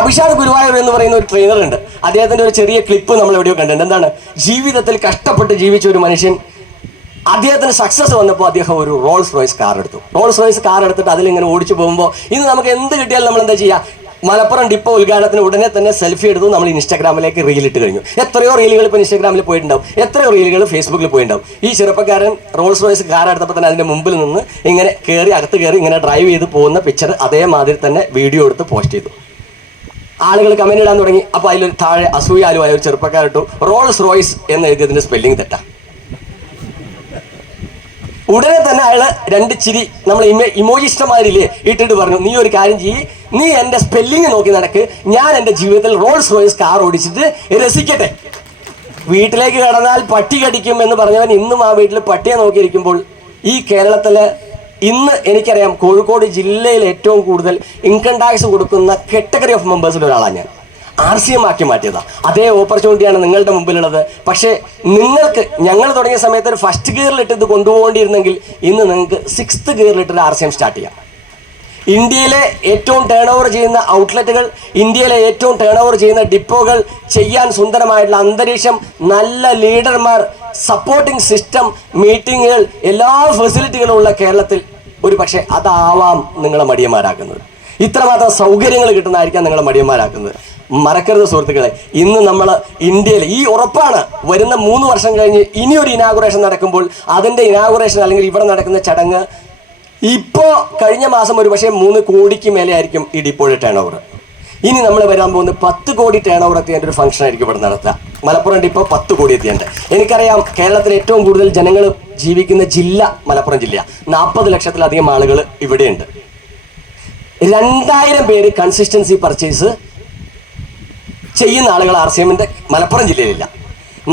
അഭിഷാദ് ഗുരുവായൂർ എന്ന് പറയുന്ന ഒരു ട്രെയിനർ ഉണ്ട്. അദ്ദേഹത്തിൻ്റെ ഒരു ചെറിയ ക്ലിപ്പ് നമ്മൾ എവിടെയോ കണ്ടിട്ടുണ്ട്. എന്താണ്? ജീവിതത്തിൽ കഷ്ടപ്പെട്ട് ജീവിച്ച ഒരു മനുഷ്യൻ, അദ്ദേഹത്തിന് സക്സസ് വന്നപ്പോൾ അദ്ദേഹം ഒരു റോൾസ് റോയ്സ് കാർ എടുത്തു. റോൾസ് റോയ്സ് കാർ എടുത്തിട്ട് അതിലിങ്ങനെ ഓടിച്ചു പോകുമ്പോൾ, ഇന്ന് നമുക്ക് എന്ത് കിട്ടിയാലും നമ്മൾ എന്താ ചെയ്യുക? മലപ്പുറം ഡിപ്പോ ഉദ്ഘാടനത്തിന് ഉടനെ തന്നെ സെൽഫി എടുത്തു നമ്മൾ ഇൻസ്റ്റാഗ്രാമിലേക്ക് റീലിട്ട് കഴിഞ്ഞു. എത്രയോ റീലുകൾ ഇപ്പോൾ ഇൻസ്റ്റാഗ്രാമിൽ പോയിട്ടുണ്ടാവും, എത്രയോ റീലുകൾ ഫേസ്ബുക്കിൽ പോയിട്ടുണ്ടാവും. ഈ ചെറുപ്പക്കാരൻ റോൾസ് റോയ്സ് കാർ എടുത്തപ്പോൾ തന്നെ അതിൻ്റെ മുമ്പിൽ നിന്ന് ഇങ്ങനെ അകത്ത് കയറി ഇങ്ങനെ ഡ്രൈവ് ചെയ്ത് പോകുന്ന പിക്ചർ അതേമാതിരി തന്നെ വീഡിയോ എടുത്ത് പോസ്റ്റ് ചെയ്തു. ആളുകൾ കമന്റ് ഇടാൻ തുടങ്ങി. അപ്പോൾ അതിലൊരു താഴെ അസൂയാലുമായ ഒരു ചെറുപ്പക്കാരിട്ടു, റോൾസ് റോയ്സ് എന്ന് എഴുതിയതിൻ്റെ സ്പെല്ലിംഗ് തെറ്റാ. ഉടനെ തന്നെ അയാൾ 2 ചിരി നമ്മൾ ഇമോജിസ്റ്റമാരില്ലേ ഇട്ടിട്ട് പറഞ്ഞു, നീ ഒരു കാര്യം ചെയ്യ്, നീ എൻ്റെ സ്പെല്ലിങ് നോക്കി നടക്ക്, ഞാൻ എൻ്റെ ജീവിതത്തിൽ റോൾസ് റോയ്സ് കാർ ഓടിച്ചിട്ട് രസിക്കട്ടെ. വീട്ടിലേക്ക് കടന്നാൽ പട്ടി കടിക്കും എന്ന് പറഞ്ഞവൻ ഇന്നും ആ വീട്ടിൽ പട്ടിയെ നോക്കിയിരിക്കുമ്പോൾ, ഈ കേരളത്തിൽ ഇന്ന് എനിക്കറിയാം കോഴിക്കോട് ജില്ലയിൽ ഏറ്റവും കൂടുതൽ ഇൻകം ടാക്സ് കൊടുക്കുന്ന കാറ്റഗറി ഓഫ് മെമ്പേഴ്സിൽ ഒരാളാണ് ഞാൻ. RCM ആക്കി മാറ്റിയതാണ്. അതേ ഓപ്പർച്യൂണിറ്റിയാണ് നിങ്ങളുടെ മുമ്പിലുള്ളത്. പക്ഷേ നിങ്ങൾക്ക്, ഞങ്ങൾ തുടങ്ങിയ സമയത്ത് ഒരു ഫസ്റ്റ് ഗിയറിലിട്ട് ഇത് കൊണ്ടുപോകേണ്ടിയിരുന്നെങ്കിൽ ഇന്ന് നിങ്ങൾക്ക് 6th ഗിയറിലിട്ടൊരു RCM സ്റ്റാർട്ട് ചെയ്യാം. ഇന്ത്യയിലെ ഏറ്റവും ടേൺ ഓവർ ചെയ്യുന്ന ഔട്ട്ലെറ്റുകൾ, ഇന്ത്യയിലെ ഏറ്റവും ടേൺ ഓവർ ചെയ്യുന്ന ഡിപ്പോകൾ, ചെയ്യാൻ സുന്ദരമായിട്ടുള്ള അന്തരീക്ഷം, നല്ല ലീഡർമാർ, സപ്പോർട്ടിംഗ് സിസ്റ്റം, മീറ്റിങ്ങുകൾ, എല്ലാ ഫെസിലിറ്റികളും ഉള്ള കേരളത്തിൽ ഒരു പക്ഷേ അതാവാം നിങ്ങളെ മടിയന്മാരാക്കുന്നത്. ഇത്രമാത്രം സൗകര്യങ്ങൾ കിട്ടുന്നതായിരിക്കാം നിങ്ങളെ മടിയന്മാരാക്കുന്നത്. മറക്കരുത് സുഹൃത്തുക്കളെ, ഇന്ന് നമ്മൾ ഇന്ത്യയിൽ ഈ ഉറപ്പാണ്, വരുന്ന 3 വർഷം കഴിഞ്ഞ് ഇനിയൊരു ഇനാഗുറേഷൻ നടക്കുമ്പോൾ അതിൻ്റെ ഇനാഗുറേഷൻ അല്ലെങ്കിൽ ഇവിടെ നടക്കുന്ന ചടങ്ങ് ഇപ്പോൾ കഴിഞ്ഞ മാസം ഒരു പക്ഷേ 3 കോടിക്ക് മേലെ ആയിരിക്കും ഈ ഡിപ്പോയുടെ ടേൺ ഓവർ. ഇനി നമ്മൾ വരാൻ പോകുന്നത് 10 കോടി ടേൺ ഓവർ എത്തിയേണ്ട ഒരു ഫംഗ്ഷൻ ആയിരിക്കും ഇവിടെ നടത്തുക. മലപ്പുറം ഡിപ്പോ 10 കോടി എത്തിയുണ്ട്. എനിക്കറിയാം കേരളത്തിൽ ഏറ്റവും കൂടുതൽ ജനങ്ങൾ ജീവിക്കുന്ന ജില്ല മലപ്പുറം ജില്ല. 40 ലക്ഷത്തിലധികം ആളുകൾ ഇവിടെയുണ്ട്. 2000 പേര് കൺസിസ്റ്റൻസി പർച്ചേസ് ചെയ്യുന്ന ആളുകൾ RCMൻ്റെ മലപ്പുറം ജില്ലയിലില്ല.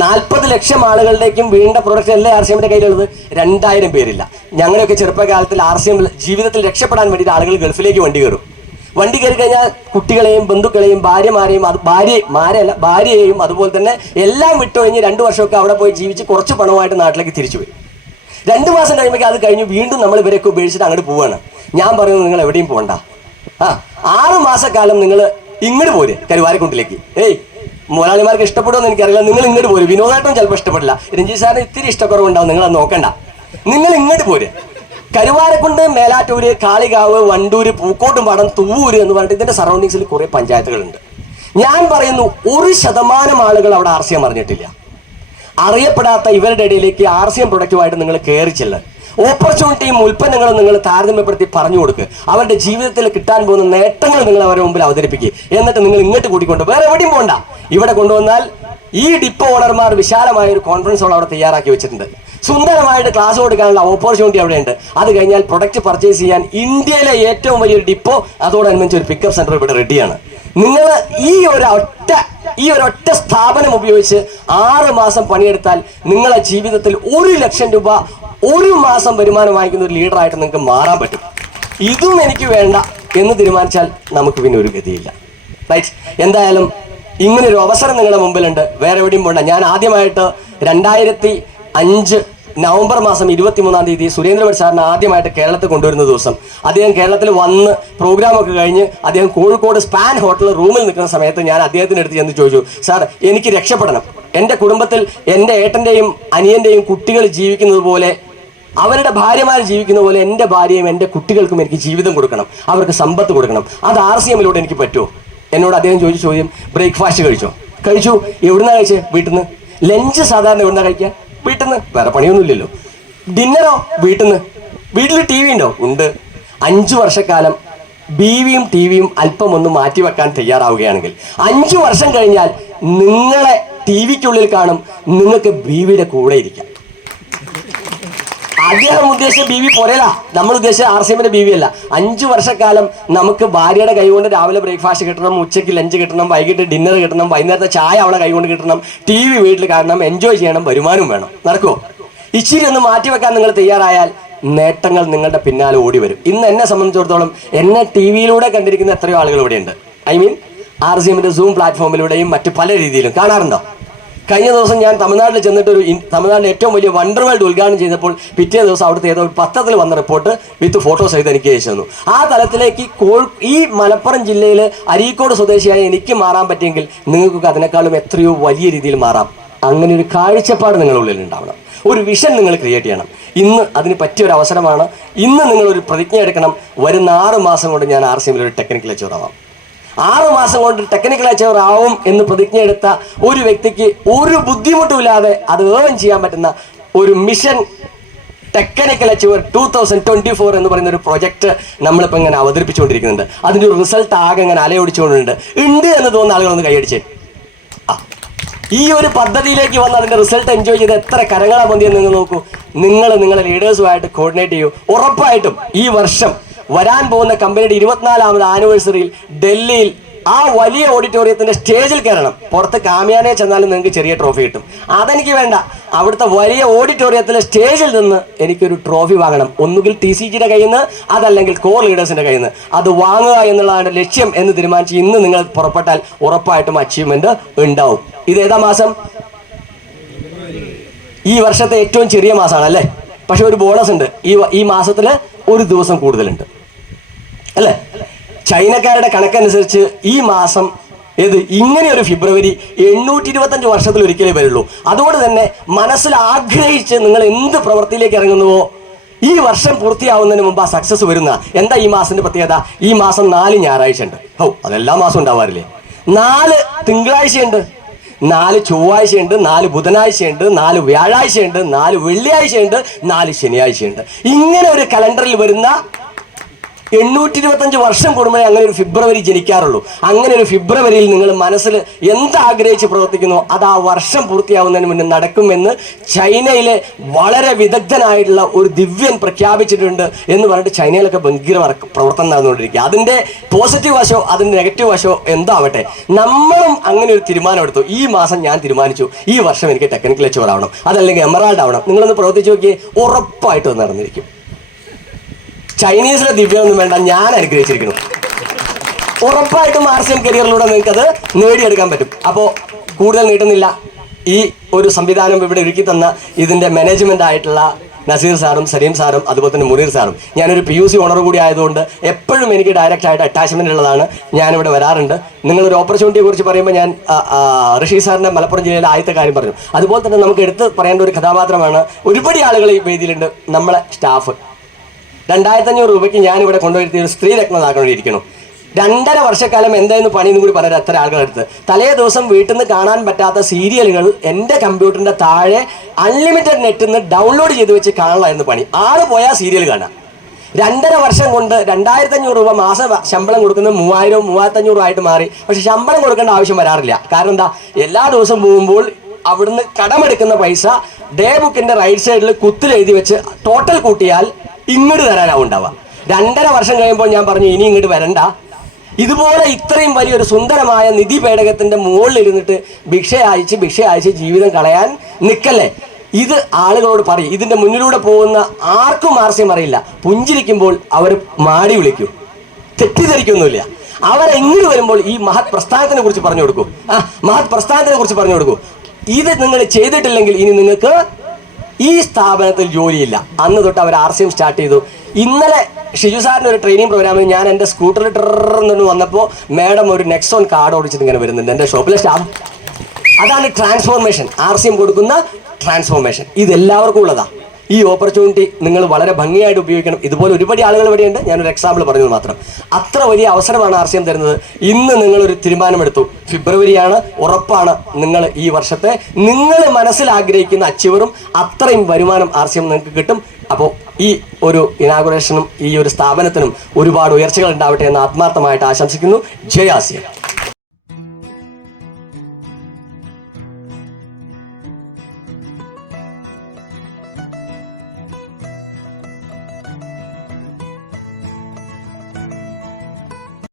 40 ലക്ഷം ആളുകളുടേക്കും വീണ്ട പ്രൊഡക്റ്റ് അല്ലേ RCMൻ്റെ കയ്യിലുള്ളത്. 2000 പേരില്ല. ഞങ്ങളെയൊക്കെ ചെറുപ്പകാലത്തിൽ RCM ജീവിതത്തിൽ രക്ഷപ്പെടാൻ വേണ്ടിയിട്ട് ആളുകൾ ഗൾഫിലേക്ക് വണ്ടി കയറും. വണ്ടി കയറി കഴിഞ്ഞാൽ കുട്ടികളെയും ബന്ധുക്കളെയും ഭാര്യമാരെയും, ഭാര്യയെയും അതുപോലെ തന്നെ എല്ലാം വിട്ടൊഴിഞ്ഞ് 2 വർഷമൊക്കെ അവിടെ പോയി ജീവിച്ച് കുറച്ച് പണമായിട്ട് നാട്ടിലേക്ക് തിരിച്ചു വരും. 2 മാസം കഴിയുമ്പോൾ അത് കഴിഞ്ഞ് വീണ്ടും നമ്മൾ ഇവരെയൊക്കെ ഉപേക്ഷിച്ചിട്ട് അങ്ങോട്ട് പോവുകയാണ്. ഞാൻ പറയുന്നത് നിങ്ങൾ എവിടെയും പോകണ്ട. 6 മാസക്കാലം നിങ്ങൾ ഇങ്ങോട്ട് പോര് കരുവാരക്കുണ്ടിലേക്ക്. മുതലാളിമാർക്ക് ഇഷ്ടപ്പെടുമെന്ന് എനിക്കറിയില്ല. നിങ്ങൾ ഇങ്ങോട്ട് പോര്. വിനോദായിട്ടും ചിലപ്പോൾ ഇഷ്ടപ്പെടില്ല. രഞ്ജിത് സാറിന് ഇത്തിരി ഇഷ്ടക്കുറവുണ്ടാവും. നിങ്ങളത് നോക്കണ്ട. നിങ്ങൾ ഇങ്ങോട്ട് പോര്. കരുവാരക്കുണ്ട്, മേലാറ്റൂര്, കാളികാവ്, വണ്ടൂര്, പൂക്കോട്ടുംപാടം, തുവ്വൂര് എന്ന് പറഞ്ഞിട്ട് ഇതിന്റെ സറൗണ്ടിങ്സിൽ കുറെ പഞ്ചായത്തുകളുണ്ട്. ഞാൻ പറയുന്നു 1% ആളുകൾ അവിടെ RCM അറിഞ്ഞിട്ടില്ല. അറിയപ്പെടാത്ത ഇവരുടെ ഇടയിലേക്ക് RCM പ്രൊഡക്റ്റുമായിട്ട് നിങ്ങൾ കയറി ചെല്ലുക. ഓപ്പർച്യൂണിറ്റിയും ഉൽപ്പന്നങ്ങളും നിങ്ങൾ താരതമ്യപ്പെടുത്തി പറഞ്ഞു കൊടുക്കുക. അവരുടെ ജീവിതത്തിൽ കിട്ടാൻ പോകുന്ന നേട്ടങ്ങൾ നിങ്ങൾ അവരുടെ മുമ്പിൽ അവതരിപ്പിക്കുക. എന്നിട്ട് നിങ്ങൾ ഇങ്ങോട്ട് കൂട്ടിക്കൊണ്ട് വേറെ എവിടെയും പോകണ്ട. ഇവിടെ കൊണ്ടുവന്നാൽ ഈ ഡിപ്പോ ഓണർമാർ വിശാലമായ ഒരു കോൺഫറൻസ് ഹോൾ അവിടെ തയ്യാറാക്കി വെച്ചിട്ടുണ്ട്. സുന്ദരമായിട്ട് ക്ലാസ് കൊടുക്കാനുള്ള ഓപ്പർച്യൂണിറ്റി അവിടെയുണ്ട്. അത് കഴിഞ്ഞാൽ പ്രൊഡക്റ്റ് പർച്ചേസ് ചെയ്യാൻ ഇന്ത്യയിലെ ഏറ്റവും വലിയൊരു ഡിപ്പോ, അതോടനുബന്ധിച്ച് ഒരു പിക്കപ്പ് സെന്റർ ഇവിടെ റെഡിയാണ്. നിങ്ങൾ ഈ ഒരൊറ്റ സ്ഥാപനം ഉപയോഗിച്ച് 6 മാസം പണിയെടുത്താൽ നിങ്ങളെ ജീവിതത്തിൽ 1 ലക്ഷം രൂപ ഒരു മാസം വരുമാനം വാങ്ങിക്കുന്ന ഒരു ലീഡറായിട്ട് നിങ്ങൾക്ക് മാറാൻ പറ്റും. ഇതും എനിക്ക് വേണ്ട എന്ന് തീരുമാനിച്ചാൽ നമുക്ക് പിന്നെ ഒരു ഗതിയില്ല. റൈറ്റ്? എന്തായാലും ഇങ്ങനൊരു അവസരം നിങ്ങളുടെ മുമ്പിലുണ്ട്. വേറെ എവിടെയും പോണ്ട. ഞാൻ ആദ്യമായിട്ട് 2005 നവംബർ മാസം 23-ാം തീയതി സുരേന്ദ്രപുരം സാറിനെ ആദ്യമായിട്ട് കേരളത്തിൽ കൊണ്ടുവരുന്ന ദിവസം, അദ്ദേഹം കേരളത്തിൽ വന്ന് പ്രോഗ്രാമൊക്കെ കഴിഞ്ഞ് അദ്ദേഹം കോഴിക്കോട് സ്പാൻ ഹോട്ടൽ റൂമിൽ നിൽക്കുന്ന സമയത്ത് ഞാൻ അദ്ദേഹത്തിൻ്റെ അടുത്ത് ചെന്ന് ചോദിച്ചു, സാർ എനിക്ക് രക്ഷപ്പെടണം, എൻ്റെ കുടുംബത്തിൽ എൻ്റെ ഏട്ടൻ്റെയും അനിയൻ്റെയും കുട്ടികൾ ജീവിക്കുന്നത് പോലെ, അവരുടെ ഭാര്യമാർ ജീവിക്കുന്ന പോലെ എൻ്റെ ഭാര്യയും എൻ്റെ കുട്ടികൾക്കും എനിക്ക് ജീവിതം കൊടുക്കണം, അവർക്ക് സമ്പത്ത് കൊടുക്കണം. അത് RCMലൂടെ എനിക്ക് പറ്റുമോ? എന്നോട് അദ്ദേഹം ചോദിച്ച ചോദ്യം, ബ്രേക്ക്ഫാസ്റ്റ് കഴിച്ചു. എവിടുന്നാ കഴിച്ചേ? വീട്ടിൽ നിന്ന്. ലഞ്ച് സാധാരണ എവിടുന്നാ കഴിക്കുക? വീട്ടിൽ നിന്ന്. വേറെ പണിയൊന്നുമില്ലല്ലോ. ഡിന്നറോ? വീട്ടിൽ നിന്ന്. വീട്ടിൽ TV ഉണ്ടോ? ഉണ്ട്. 5 വർഷക്കാലം BVയും TVയും അല്പം ഒന്ന് മാറ്റിവെക്കാൻ തയ്യാറാവുകയാണെങ്കിൽ 5 വർഷം കഴിഞ്ഞാൽ നിങ്ങളെ TVക്കുള്ളിൽ കാണും, നിങ്ങൾക്ക് BVയുടെ കൂടെ ഇരിക്കാം. അദ്ദേഹം ഉദ്ദേശിച്ച BV പോരല്ല, നമ്മൾ ഉദ്ദേശിച്ച RCMന്റെ BV അല്ല. 5 വർഷക്കാലം നമുക്ക് ഭാര്യയുടെ കൈകൊണ്ട് രാവിലെ ബ്രേക്ക്ഫാസ്റ്റ് കിട്ടണം, ഉച്ചയ്ക്ക് ലഞ്ച് കിട്ടണം, വൈകിട്ട് ഡിന്നർ കിട്ടണം, വൈകുന്നേരത്തെ ചായ അവളെ കൈകൊണ്ട് കിട്ടണം, TV വീട്ടിൽ കാണണം, എൻജോയ് ചെയ്യണം, വരുമാനം വേണം. നടക്കുമോ? ഇച്ചിരി ഒന്ന് മാറ്റിവെക്കാൻ നിങ്ങൾ തയ്യാറായാൽ നേട്ടങ്ങൾ നിങ്ങളുടെ പിന്നാലെ ഓടി വരും. ഇന്ന് എന്നെ സംബന്ധിച്ചിടത്തോളം എന്നെ TVയിലൂടെ കണ്ടിരിക്കുന്ന എത്രയോ ആളുകൾ ഇവിടെയുണ്ട്. RCMന്റെ Zoom പ്ലാറ്റ്ഫോമിലൂടെയും മറ്റു പല രീതിയിലും കാണാറുണ്ടോ? കഴിഞ്ഞ ദിവസം ഞാൻ തമിഴ്നാട്ടിൽ ചെന്നിട്ട് തമിഴ്നാട്ടിലെ ഏറ്റവും വലിയ വണ്ടർ വേൾഡ് ഉദ്ഘാടനം ചെയ്തപ്പോൾ പിറ്റേ ദിവസം അവിടുത്തെ ഏതോ ഒരു പത്രത്തിൽ വന്ന റിപ്പോർട്ട് വിത്ത് ഫോട്ടോസ് സഹിതം എനിക്ക് അയച്ചു തന്നു. ആ തലത്തിലേക്ക് ഈ മലപ്പുറം ജില്ലയിൽ അരീക്കോട് സ്വദേശിയായ എനിക്ക് മാറാൻ പറ്റിയെങ്കിൽ നിങ്ങൾക്കൊക്കെ അതിനേക്കാളും എത്രയോ വലിയ രീതിയിൽ മാറാം. അങ്ങനെ ഒരു കാഴ്ചപ്പാട് നിങ്ങളുടെ ഉള്ളിൽ ഉണ്ടാവണം, ഒരു വിഷൻ നിങ്ങൾ ക്രിയേറ്റ് ചെയ്യണം. ഇന്ന് അതിന് പറ്റിയൊരു അവസരമാണ്. ഇന്ന് നിങ്ങളൊരു പ്രതിജ്ഞ എടുക്കണം, വരുന്ന 6 മാസം കൊണ്ട് ഞാൻ RCMൽ ഒരു ടെക്നിക്കൽ ലെക്ചർ ആവാം. 6 മാസം കൊണ്ട് ടെക്നിക്കൽ അച്ചീവർ ആവും എന്ന് പ്രതിജ്ഞ എടുത്ത ഒരു വ്യക്തിക്ക് ഒരു ബുദ്ധിമുട്ടുമില്ലാതെ അത് ഏൺ ചെയ്യാൻ പറ്റുന്ന ഒരു മിഷൻ ടെക്നിക്കൽ അച്ചീവർ 2024 എന്ന് പറയുന്ന ഒരു പ്രൊജക്ട് നമ്മളിപ്പോൾ ഇങ്ങനെ അവതരിപ്പിച്ചുകൊണ്ടിരിക്കുന്നുണ്ട്. അതിൻ്റെ ഒരു റിസൾട്ട് ആകെ ഇങ്ങനെ അലയൊടിച്ചുകൊണ്ടുണ്ട് എന്ന് തോന്നുന്ന ആളുകളൊന്ന് കൈയടിച്ചേ. ഈ ഒരു പദ്ധതിയിലേക്ക് വന്ന് അതിൻ്റെ റിസൾട്ട് എൻജോയ് ചെയ്ത് എത്ര കരങ്ങളാ പൊന്തിയെന്ന് നിങ്ങൾ നോക്കൂ. നിങ്ങളുടെ ലീഡേഴ്സുമായിട്ട് കോർഡിനേറ്റ് ചെയ്യൂ. ഉറപ്പായിട്ടും ഈ വർഷം വരാൻ പോകുന്ന കമ്പനിയുടെ 24ാമത് ആനിവേഴ്സറിയിൽ ഡൽഹിയിൽ ആ വലിയ ഓഡിറ്റോറിയത്തിന്റെ സ്റ്റേജിൽ കയറണം. പുറത്ത് കാമ്യാനെ ചെന്നാലും നിങ്ങൾക്ക് ചെറിയ ട്രോഫി കിട്ടും. അതെനിക്ക് വേണ്ട. അവിടുത്തെ വലിയ ഓഡിറ്റോറിയത്തിലെ സ്റ്റേജിൽ നിന്ന് എനിക്കൊരു ട്രോഫി വാങ്ങണം. ഒന്നുകിൽ TCGയുടെ കയ്യിൽ നിന്ന്, അതല്ലെങ്കിൽ കോർ ലീഡേഴ്സിന്റെ കയ്യിൽ നിന്ന്. അത് വാങ്ങുക എന്നുള്ളതാണ് ലക്ഷ്യം എന്ന് തീരുമാനിച്ച് ഇന്ന് നിങ്ങൾ പുറപ്പെട്ടാൽ ഉറപ്പായിട്ടും അച്ചീവ്മെന്റ് ഉണ്ടാവും. ഇത് ഏതാ മാസം? ഈ വർഷത്തെ ഏറ്റവും ചെറിയ മാസമാണ് അല്ലേ? പക്ഷെ ഒരു ബോണസ് ഉണ്ട്. ഈ മാസത്തിൽ ഒരു ദിവസം കൂടുതലുണ്ട് അല്ലേ? ചൈനക്കാരുടെ കണക്കനുസരിച്ച് ഈ മാസം ഇങ്ങനെ ഒരു ഫെബ്രുവരി 825 വർഷത്തിൽ ഒരിക്കലേ വരുള്ളൂ. അതുകൊണ്ട് തന്നെ മനസ്സിൽ ആഗ്രഹിച്ച് നിങ്ങൾ എന്ത് പ്രവൃത്തിയിലേക്ക് ഇറങ്ങുന്നുവോ ഈ വർഷം പൂർത്തിയാവുന്നതിന് മുമ്പ് ആ സക്സസ് വരുന്ന. എന്താ ഈ മാസത്തിന്റെ പ്രത്യേകത? ഈ മാസം 4 ഞായറാഴ്ച ഉണ്ട്. അതെല്ലാ മാസം ഉണ്ടാവാറില്ലേ? 4 തിങ്കളാഴ്ചയുണ്ട്, 4 ചൊവ്വാഴ്ചയുണ്ട്, 4 ബുധനാഴ്ചയുണ്ട്, 4 വ്യാഴാഴ്ചയുണ്ട്, 4 വെള്ളിയാഴ്ചയുണ്ട്, 4 ശനിയാഴ്ചയുണ്ട്. ഇങ്ങനെ ഒരു കലണ്ടറിൽ വരുന്ന 825 വർഷം കൂടുമ്പോഴേ അങ്ങനെ ഒരു ഫെബ്രുവരി ജനിക്കാറുള്ളൂ. അങ്ങനെ ഒരു ഫെബ്രുവരിയിൽ നിങ്ങൾ മനസ്സിൽ എന്താഗ്രഹിച്ച് പ്രവർത്തിക്കുന്നു അത് ആ വർഷം പൂർത്തിയാവുന്നതിന് മുന്നേ നടക്കുമെന്ന് ചൈനയിലെ വളരെ വിദഗ്ധനായിട്ടുള്ള ഒരു ദിവ്യൻ പ്രഖ്യാപിച്ചിട്ടുണ്ട് എന്ന് പറഞ്ഞിട്ട് ചൈനയിലൊക്കെ ഭയങ്കര പ്രവർത്തനം നടന്നുകൊണ്ടിരിക്കുക. അതിൻ്റെ പോസിറ്റീവ് വശോ അതിൻ്റെ നെഗറ്റീവ് വശോ എന്താവട്ടെ, നമ്മളും അങ്ങനെ ഒരു തീരുമാനം എടുത്തു. ഈ മാസം ഞാൻ തീരുമാനിച്ചു ഈ വർഷം എനിക്ക് ടെക്നിക്കൽ ലെക്ചർ ആവണം, അതല്ലെങ്കിൽ എമറാൾഡ് ആവണം. നിങ്ങളൊന്ന് പ്രവർത്തിച്ച് നോക്കിയേ, ഉറപ്പായിട്ടും നടന്നിരിക്കും. ചൈനീസിലെ ദിവ്യമൊന്നും വേണ്ട, ഞാൻ അനുഗ്രഹിച്ചിരിക്കുന്നു. ഉറപ്പായിട്ടും RCM കരിയറിലൂടെ നിങ്ങൾക്ക് അത് നേടിയെടുക്കാൻ പറ്റും. അപ്പോൾ കൂടുതൽ നീട്ടുന്നില്ല. ഈ ഒരു സംവിധാനം ഇവിടെ ഒരുക്കി തന്ന ഇതിൻ്റെ മാനേജ്മെൻ്റ് ആയിട്ടുള്ള നസീർ സാറും സലീം സാറും അതുപോലെ തന്നെ മുനീർ സാറും, ഞാനൊരു PUC ഓണർ കൂടി ആയതുകൊണ്ട് എപ്പോഴും എനിക്ക് ഡയറക്റ്റ് ആയിട്ട് അറ്റാച്ച്മെൻ്റ് ഉള്ളതാണ്. ഞാനിവിടെ വരാറുണ്ട്. നിങ്ങളൊരു ഓപ്പർച്യൂണിറ്റിയെ കുറിച്ച് പറയുമ്പോൾ ഞാൻ ഋഷി സാറിൻ്റെ മലപ്പുറം ജില്ലയിലെ ആദ്യത്തെ കാര്യം പറഞ്ഞു. അതുപോലെ തന്നെ നമുക്ക് എടുത്ത് പറയേണ്ട ഒരു കഥാപാത്രമാണ്. ഒരുപാട് ആളുകൾ ഈ വേദിയിലുണ്ട്. നമ്മളെ സ്റ്റാഫ് 2500 രൂപയ്ക്ക് ഞാനിവിടെ കൊണ്ടുവരുത്തിയ ഒരു സ്ത്രീ രത്നമാക്കേണ്ടിയിരിക്കണം. 2.5 വർഷക്കാലം എന്തായിരുന്നു പണിയെന്നും കൂടി പറയാൻ എത്ര ആളുകളെടുത്ത്. തലേ ദിവസം വീട്ടിൽ നിന്ന് കാണാൻ പറ്റാത്ത സീരിയലുകൾ എൻ്റെ കമ്പ്യൂട്ടറിൻ്റെ താഴെ അൺലിമിറ്റഡ് നെറ്റിൽ നിന്ന് ഡൗൺലോഡ് ചെയ്ത് വെച്ച് കാണലായിരുന്നു പണി. ആള് പോയാൽ സീരിയൽ കാണാം. 2.5 വർഷം കൊണ്ട് 2500 രൂപ മാസം ശമ്പളം കൊടുക്കുന്നത് 3000 3500 ആയിട്ട് മാറി. പക്ഷെ ശമ്പളം കൊടുക്കേണ്ട ആവശ്യം വരാറില്ല. കാരണം എന്താ, എല്ലാ ദിവസവും പോകുമ്പോൾ അവിടുന്ന് കടമെടുക്കുന്ന പൈസ ഡേ ബുക്കിന്റെ റൈറ്റ് സൈഡിൽ കുത്തിലെഴുതി വെച്ച് ടോട്ടൽ കൂട്ടിയാൽ ഇങ്ങോട്ട് തരാനാവും ഉണ്ടാവുക. 2.5 വർഷം കഴിയുമ്പോൾ ഞാൻ പറഞ്ഞു, ഇനി ഇങ്ങോട്ട് വരണ്ട. ഇതുപോലെ ഇത്രയും വലിയൊരു സുന്ദരമായ നിധി പേടകത്തിന്റെ മുകളിൽ ഇരുന്നിട്ട് ഭിക്ഷ അയച്ച് ജീവിതം കളയാൻ നിൽക്കല്ലേ. ഇത് ആളുകളോട് പറയും. ഇതിന്റെ മുന്നിലൂടെ പോകുന്ന ആർക്കും ആർസ്യം അറിയില്ല. പുഞ്ചിരിക്കുമ്പോൾ അവർ മാടി വിളിക്കും, തെറ്റിദ്ധരിക്കൊന്നുമില്ല. അവരെങ്ങോട്ട് വരുമ്പോൾ ഈ മഹത് പ്രസ്ഥാനത്തിനെ കുറിച്ച് പറഞ്ഞു കൊടുക്കൂ. മഹത് പ്രസ്ഥാനത്തിനെ കുറിച്ച് പറഞ്ഞു കൊടുക്കൂ. ഇത് നിങ്ങൾ ചെയ്തിട്ടില്ലെങ്കിൽ ഇനി നിങ്ങൾക്ക് ഈ സ്ഥാപനത്തിൽ ജോലിയില്ല. അന്ന് തൊട്ട് അവർ ആർസ്യം സ്റ്റാർട്ട് ചെയ്തു. ഇന്നലെ ഷിജു സാറിൻ്റെ ഒരു ട്രെയിനിങ് പ്രോഗ്രാമിൽ ഞാൻ എൻ്റെ സ്കൂട്ടറിൽ ട്രെന്ന് വന്നപ്പോൾ മാഡം ഒരു നെക്സോൺ കാർഡ് ഓടിച്ചിട്ട് ഇങ്ങനെ വരുന്നുണ്ട് എൻ്റെ ഷോപ്പിലെ സ്റ്റാഫ്. അതാണ് ട്രാൻസ്ഫോർമേഷൻ, ആർസ്യം കൊടുക്കുന്ന ട്രാൻസ്ഫോർമേഷൻ. ഇതെല്ലാവർക്കും ഉള്ളതാണ്. ഈ ഓപ്പർച്യൂണിറ്റി നിങ്ങൾ വളരെ ഭംഗിയായിട്ട് ഉപയോഗിക്കണം. ഇതുപോലെ ഒരുപാട് ആളുകൾ ഇവിടെയുണ്ട്. ഞാനൊരു എക്സാമ്പിൾ പറഞ്ഞത് മാത്രം. അത്ര വലിയ അവസരമാണ് ആർസ്യം തരുന്നത്. ഇന്ന് നിങ്ങളൊരു തീരുമാനമെടുത്തു, ഫെബ്രുവരിയാണ്, ഉറപ്പാണ് നിങ്ങൾ ഈ വർഷത്തെ നിങ്ങൾ മനസ്സിൽ ആഗ്രഹിക്കുന്ന അച്ചീവറും അത്രയും വരുമാനം ആർസ്യം നിങ്ങൾക്ക് കിട്ടും. അപ്പോൾ ഈ ഒരു ഇനാഗുറേഷനും ഈ ഒരു സ്ഥാപനത്തിനും ഒരുപാട് ഉയർച്ചകൾ ഉണ്ടാവട്ടെ എന്ന് ആത്മാർത്ഥമായിട്ട് ആശംസിക്കുന്നു. ജയ ആസിയ.